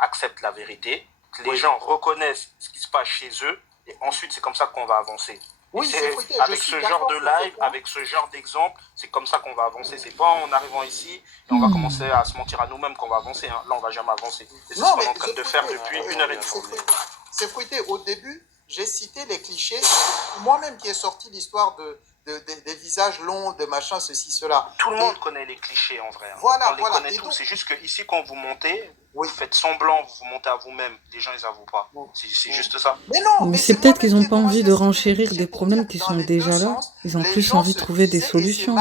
acceptent la vérité, que les gens reconnaissent ce qui se passe chez eux, et ensuite, c'est comme ça qu'on va avancer. Oui, Et c'est vrai, je avec suis ce genre d'accord de sur ce live, point. avec ce genre d'exemple, c'est comme ça qu'on va avancer. C'est pas en arrivant ici et on va commencer à se mentir à nous-mêmes qu'on va avancer. Hein. Là, on va jamais avancer. Et c'est ce Non, qu'on est mais en train de faire depuis 1h30. c'est fruité. Au début, j'ai cité les clichés. Moi-même qui ai sorti l'histoire des visages longs, de machin, ceci, cela. Tout le monde connaît les clichés en vrai. Hein. Voilà, on les voilà. connaît Et tous. donc- C'est juste que ici, quand vous montez, vous faites semblant, vous montez à vous-même. Les gens, ils avouent pas. C'est juste ça. Mais non, Mais c'est peut-être qu'ils n'ont pas envie de renchérir des problèmes qui sont déjà là. Ils ont plus envie de trouver des solutions.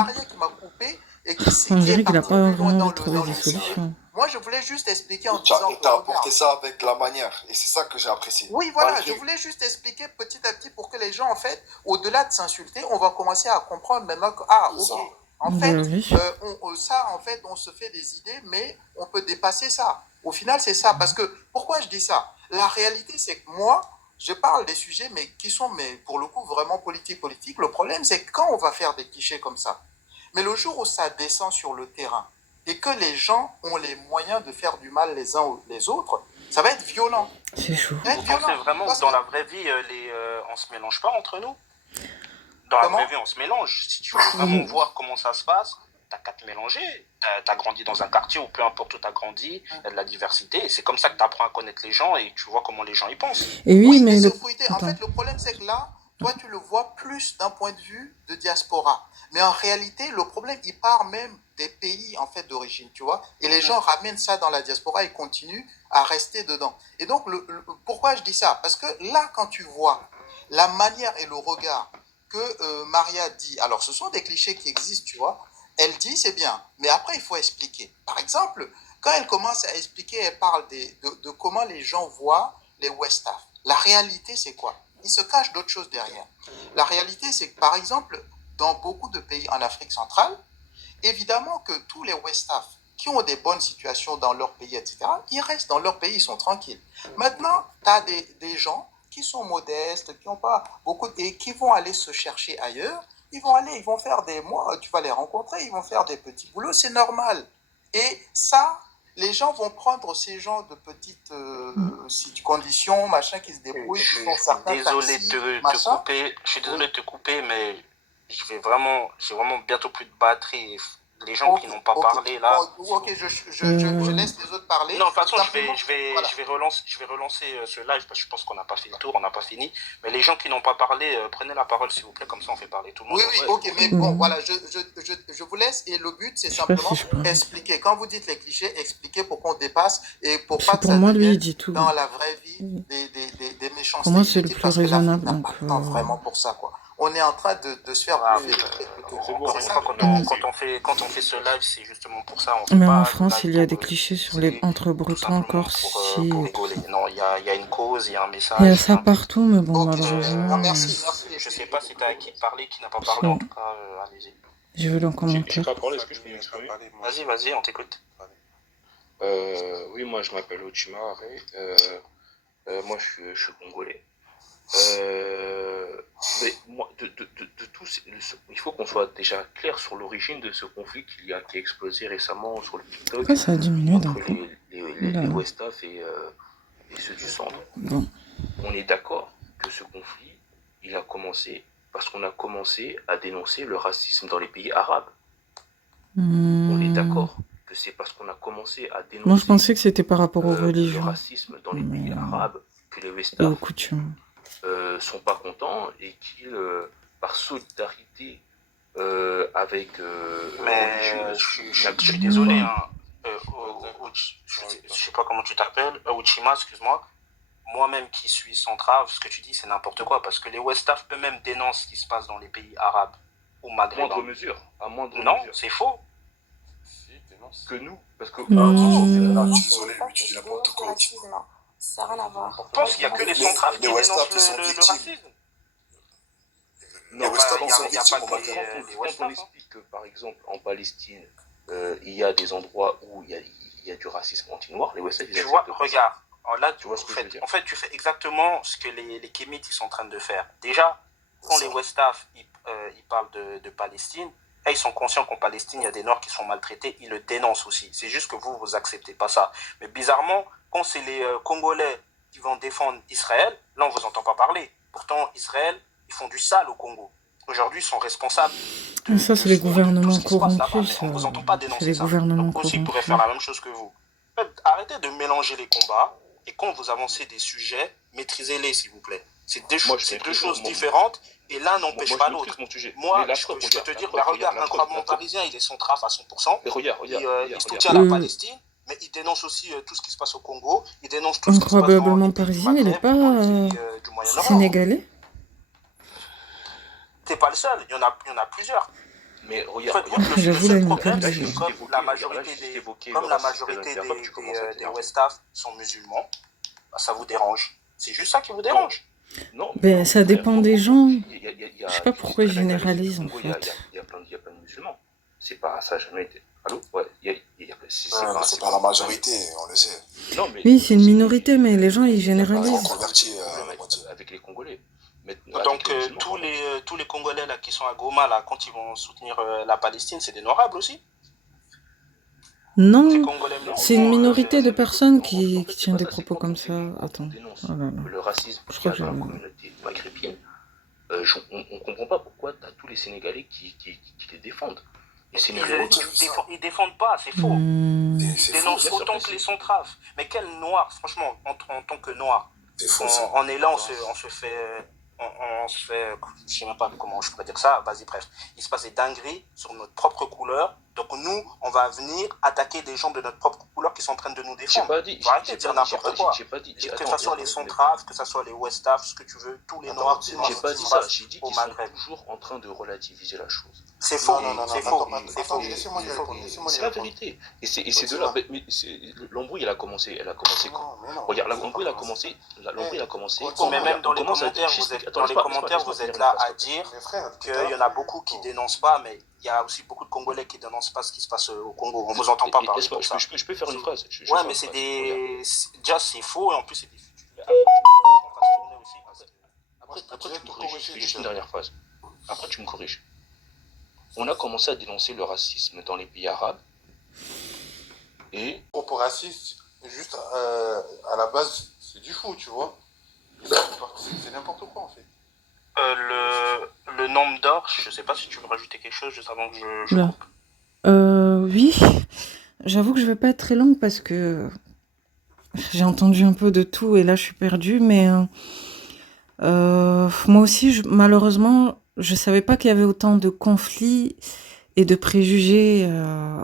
On dirait qu'il n'a pas vraiment envie de trouver des solutions. Moi, je voulais juste expliquer en Tu as disant... apporté ça avec la manière. Et c'est ça que j'ai apprécié. Oui, voilà, Malgré- je voulais juste expliquer petit à petit pour que les gens, en fait, au-delà de s'insulter, on va commencer à comprendre maintenant que, ah, ok, en fait, en fait, on se fait des idées, mais on peut dépasser ça. Au final, c'est ça. Parce que, pourquoi je dis ça? La réalité, c'est que moi, je parle des sujets, mais qui sont, mais pour le coup, vraiment politiques. Le problème, c'est que quand on va faire des clichés comme ça, mais le jour où ça descend sur le terrain, et que les gens ont les moyens de faire du mal les uns aux les autres, ça va être violent. C'est chaud. Vous pensez vraiment que dans la vraie vie, on se mélange pas entre nous? Dans la vraie vie, on se mélange. Si tu veux vraiment voir comment ça se passe, t'as qu'à te mélanger. T'as grandi dans un quartier ou peu importe où t'as grandi, il y a de la diversité. Et c'est comme ça que t'apprends à connaître les gens et tu vois comment les gens y pensent. Et oui, mais... En fait, le problème, c'est que là, toi, tu le vois plus d'un point de vue de diaspora. Mais en réalité, le problème, il part même des pays, en fait, d'origine, tu vois. Et les gens ramènent ça dans la diaspora et continuent à rester dedans. Et donc, pourquoi je dis ça? Parce que là, quand tu vois la manière et le regard que Maria dit, alors ce sont des clichés qui existent, tu vois. Elle dit, c'est bien, mais après, il faut expliquer. Par exemple, quand elle commence à expliquer, elle parle de comment les gens voient les Westaf. La réalité, c'est quoi? Il se cache d'autres choses derrière. La réalité, c'est que, par exemple, dans beaucoup de pays en Afrique centrale, évidemment que tous les Westaf qui ont des bonnes situations dans leur pays, etc., ils restent dans leur pays, ils sont tranquilles. Maintenant, tu as des gens qui sont modestes, qui n'ont pas beaucoup, et qui vont aller se chercher ailleurs. Ils vont faire des mois, tu vas les rencontrer, ils vont faire des petits boulots, c'est normal. Et ça, les gens vont prendre ces gens de petites conditions, machin, qui se débrouillent, qui font certains Désolé taxis, te couper, je suis désolé de te couper, mais j'ai vraiment bientôt plus de batterie. Les gens qui n'ont pas parlé là. Ok, je laisse les autres parler. Non, de toute façon, je vais relancer ce live parce que je pense qu'on n'a pas fait le tour, on n'a pas fini. Mais les gens qui n'ont pas parlé, prenez la parole s'il vous plaît, comme ça on fait parler tout le monde. Oui, ok, mais bon, voilà, je vous laisse et le but c'est simplement expliquer. Quand vous dites les clichés, expliquez pour qu'on dépasse et pour pas que ça devienne dans la vraie vie des méchancetés. Pour moi, c'est le plus raisonnable. Non, vraiment pour ça, quoi. On est en train de se faire c'est ça, quand on fait ce live, c'est justement pour ça. Mais en France, il y a des clichés sur entre Bretons, Corses, pour rigoler. Non, il y a une cause, il y a un message. Il y a ça partout, mais bon, malheureusement... Merci. Je sais pas si tu as à qui parler, qui n'a pas parlé, en tout cas, allez-y. Je veux l'en commenter. Est-ce que je peux m'exprimer? Vas-y, on t'écoute. Oui, moi je m'appelle Ochima Aré. Moi je suis congolais. Mais moi, de tout, il faut qu'on soit déjà clair sur l'origine de ce conflit qui a explosé récemment sur le TikTok. Pourquoi ça a diminué d'un entre coup les Westaf et ceux du centre. Bon. On est d'accord que ce conflit, il a commencé parce qu'on a commencé à dénoncer le racisme dans les pays arabes. On est d'accord que c'est parce qu'on a commencé à dénoncer... Moi, je pensais que c'était par rapport aux religions. Le racisme dans les pays arabes, que les Westaf... Et aux coutumes. sont pas contents et qu'ils, par solidarité avec... Mais je suis désolé, hein. Je sais pas comment tu t'appelles, Uchima, excuse-moi. Moi-même qui suis centrave, ce que tu dis, c'est n'importe quoi, parce que les Westaf eux-mêmes dénoncent ce qui se passe dans les pays arabes ou À maghrébins. moindre mesure. À moindre Non, mesure. c'est faux. Que nous. Parce que... Désolé, lui, tu dis n'importe quoi. Ça n'a rien à voir. Je pense qu'il n'y a que les centraves qui dénoncent le racisme. Non, Les Westaf, ils sont il y a victimes pas au que Maghreb. les quand Westaf, on hein. explique que, par exemple, en Palestine, il y a des endroits où il y a du racisme anti-noir, les Westaf, ils Tu vois, acceptent pas. regarde. Là, Tu vois ce que je veux dire? en fait, tu fais exactement ce que les Kémites ils sont en train de faire. Déjà, quand les Westaf ils parlent de Palestine, ils sont conscients qu'en Palestine, il y a des Noirs qui sont maltraités, ils le dénoncent aussi. C'est juste que vous acceptez pas ça. Mais bizarrement, quand c'est les Congolais qui vont défendre Israël, là, on vous entend pas parler. Pourtant, Israël, ils font du sale au Congo. Aujourd'hui, ils sont responsables. Ça, c'est les gouvernements corrompus. On vous entend pas C'est dénoncer les ça. gouvernements Donc aussi, ils pourraient corrompus. faire la même chose que vous. En fait, arrêtez de mélanger les combats et quand vous avancez des sujets, maîtrisez-les, s'il vous plaît. C'est deux choses différentes et l'un n'empêche pas l'autre. Moi, je peux te dire, regarde, un parisien, il est centraf à 100%. Il soutient la Palestine, mais il dénonce aussi tout ce qui se passe au Congo. Il dénonce tout ce qui se passe dans Probablement parisien, il n'est pas sénégalais. T'es pas le seul, il y en a plusieurs. Mais regarde, J'avoue, là, il me problème, perd c'est les que comme la majorité des Westaf sont musulmans, bah, ça vous dérange. C'est juste ça qui vous dérange. Non. Ben, ça dépend des gens. Je sais pas pourquoi ils généralisent, en fait. Il y a plein de musulmans. C'est pas, ça a jamais été... Allô? Ouais, c'est pas la majorité, on le sait. Non, mais Oui, c'est une minorité, mais les gens, ils généralisent. avec les Congolais. Donc tous les Congolais là, qui sont à Goma, là, quand ils vont soutenir la Palestine, c'est des Noirables aussi? Non, c'est une minorité de personnes qui tiennent des propos comme ça. Attends. Oh là là. Le racisme Je crois que dans la communauté maghrébine, on comprend pas pourquoi tu as tous les Sénégalais qui les défendent. Et c'est ils défendent pas, c'est faux. Ils dénoncent autant que les centraves. Mais quel noir, franchement, en tant que noir, on est là, on se fait, je sais même pas comment je pourrais dire ça, vas-y bref, il se passe des dingueries sur notre propre couleur, donc nous, on va venir attaquer des gens de notre propre couleur qui sont en train de nous défendre. Faut arrêter de dire n'importe quoi. Que ce soit les centraves, que ce soit les Westaf, ce que tu veux, tous les noirs, j'ai pas dit ça, j'ai dit qu'ils sont toujours en train de relativiser la chose. C'est faux, c'est faux. C'est la vérité. Et c'est de là. Mais l'embrouille, elle a commencé quand? Regarde, l'embrouille, elle a commencé. Mais même dans les commentaires, vous êtes là à dire qu'il y en a beaucoup qui dénoncent pas, mais il y a aussi beaucoup de Congolais qui dénoncent pas ce qui se passe au Congo. On vous entend pas parler comme ça. Je peux faire une phrase. Ouais, mais c'est des... Déjà, c'est faux, et en plus, c'est des futurs. Après, tu me corriges. Juste une dernière phrase. Après, tu me corriges. On a commencé à dénoncer le racisme dans les pays arabes. Et... Propos racistes, juste à la base, c'est du fou, tu vois. C'est n'importe quoi, en fait. Le nombre d'or, je sais pas si tu veux rajouter quelque chose juste avant que je Là. Oui, j'avoue que je vais pas être très longue parce que j'ai entendu un peu de tout et là je suis perdue, mais moi aussi, malheureusement, je savais pas qu'il y avait autant de conflits et de préjugés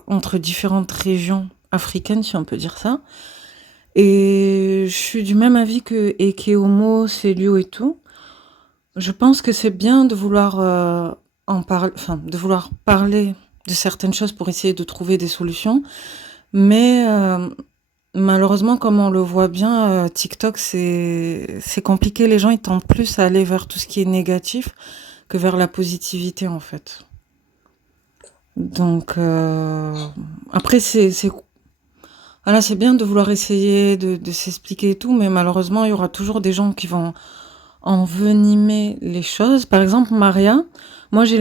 entre différentes régions africaines, si on peut dire ça. Et je suis du même avis que Eke Homo, Célio et tout. Je pense que c'est bien de vouloir de vouloir parler de certaines choses pour essayer de trouver des solutions, mais malheureusement, comme on le voit bien, TikTok, c'est compliqué. Les gens, ils tendent plus à aller vers tout ce qui est négatif que vers la positivité, en fait. Donc, après, voilà, c'est bien de vouloir essayer de s'expliquer et tout, mais malheureusement, il y aura toujours des gens qui vont envenimer les choses. Par exemple, Maria, moi j'ai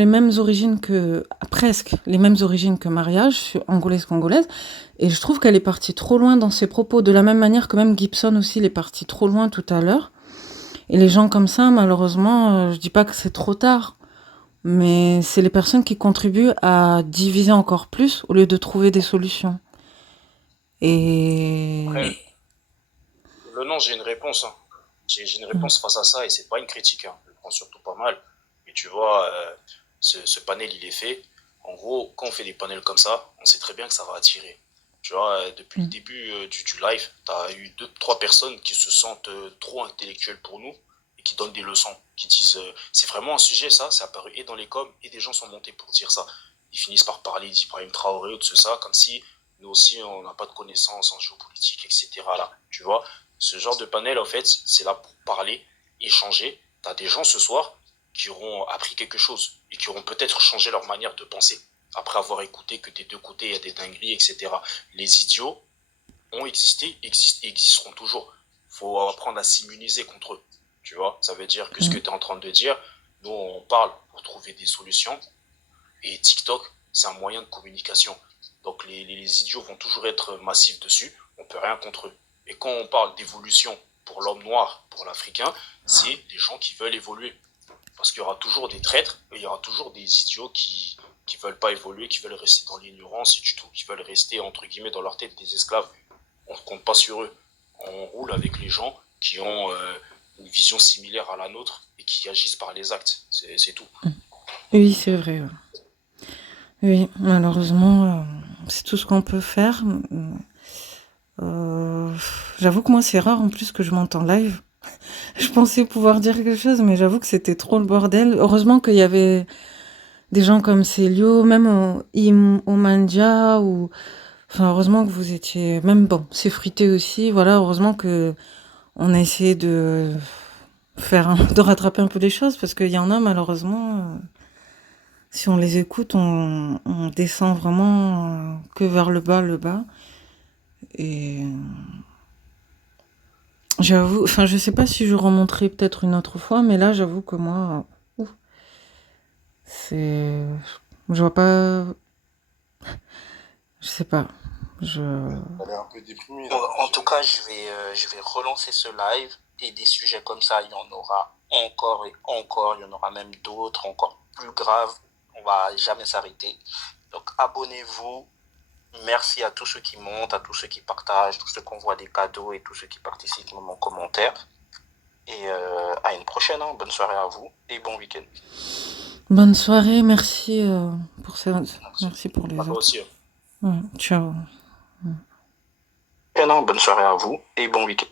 presque les mêmes origines que Maria, je suis angolaise, et je trouve qu'elle est partie trop loin dans ses propos, de la même manière que même Gibson aussi, il est parti trop loin tout à l'heure. Et les gens comme ça, malheureusement, je dis pas que c'est trop tard, mais c'est les personnes qui contribuent à diviser encore plus au lieu de trouver des solutions. Et... Après, non, j'ai une réponse. J'ai une réponse face à ça et c'est pas une critique. Je le prends surtout pas mal. Mais tu vois, ce panel, il est fait. En gros, quand on fait des panels comme ça, on sait très bien que ça va attirer. Tu vois, depuis le début du live, tu as eu 2-3 personnes qui se sentent trop intellectuelles pour nous et qui donnent des leçons, qui disent c'est vraiment un sujet, ça, c'est apparu et dans les coms, et des gens sont montés pour dire ça. Ils finissent par parler d'Ibrahim Traoré ou de ça, comme si nous aussi, on n'a pas de connaissances en géopolitique, etc. Là, tu vois, ce genre de panel, en fait, c'est là pour parler, échanger. Tu as des gens ce soir qui auront appris quelque chose et qui auront peut-être changé leur manière de penser après avoir écouté que des deux côtés, il y a des dingueries, etc. Les idiots ont existé, existent et existeront toujours. Il faut apprendre à s'immuniser contre eux. Tu vois, ça veut dire que ce que tu es en train de dire, nous, on parle pour trouver des solutions. Et TikTok, c'est un moyen de communication. Donc les idiots vont toujours être massifs dessus. On ne peut rien contre eux. Et quand on parle d'évolution pour l'homme noir, pour l'Africain, c'est des gens qui veulent évoluer. Parce qu'il y aura toujours des traîtres, et il y aura toujours des idiots qui veulent pas évoluer, qui veulent rester dans l'ignorance et du tout, qui veulent rester, entre guillemets, dans leur tête des esclaves. On ne compte pas sur eux. On roule avec les gens qui ont une vision similaire à la nôtre et qui agissent par les actes. C'est tout. Oui, c'est vrai. Oui, malheureusement, c'est tout ce qu'on peut faire. J'avoue que moi, c'est rare en plus que je monte en live. Je pensais pouvoir dire quelque chose, mais j'avoue que c'était trop le bordel. Heureusement qu'il y avait des gens comme Célio, même Omandia, ou... Enfin, heureusement que vous étiez... Même, bon, c'est fruité aussi, voilà, heureusement que on a essayé de de rattraper un peu les choses, parce qu'il y en a, malheureusement, si on les écoute, on descend vraiment que vers le bas. Et... J'avoue, enfin, je sais pas si je remonterai peut-être une autre fois, mais là, j'avoue que moi, c'est... Je vois pas... Je sais pas. Elle est un peu déprimée. En tout cas, je vais relancer ce live et des sujets comme ça, il y en aura encore et encore. Il y en aura même d'autres, encore plus graves. On va jamais s'arrêter. Donc, abonnez-vous. Merci à tous ceux qui montent, à tous ceux qui partagent, tous ceux qui envoient des cadeaux et tous ceux qui participent même en commentaire. Et à une prochaine. Hein. Bonne soirée à vous et bon week-end. Bonne soirée, merci pour ça. Merci pour les autres. Aussi. Ouais, ciao. Bonne soirée à vous et bon week-end.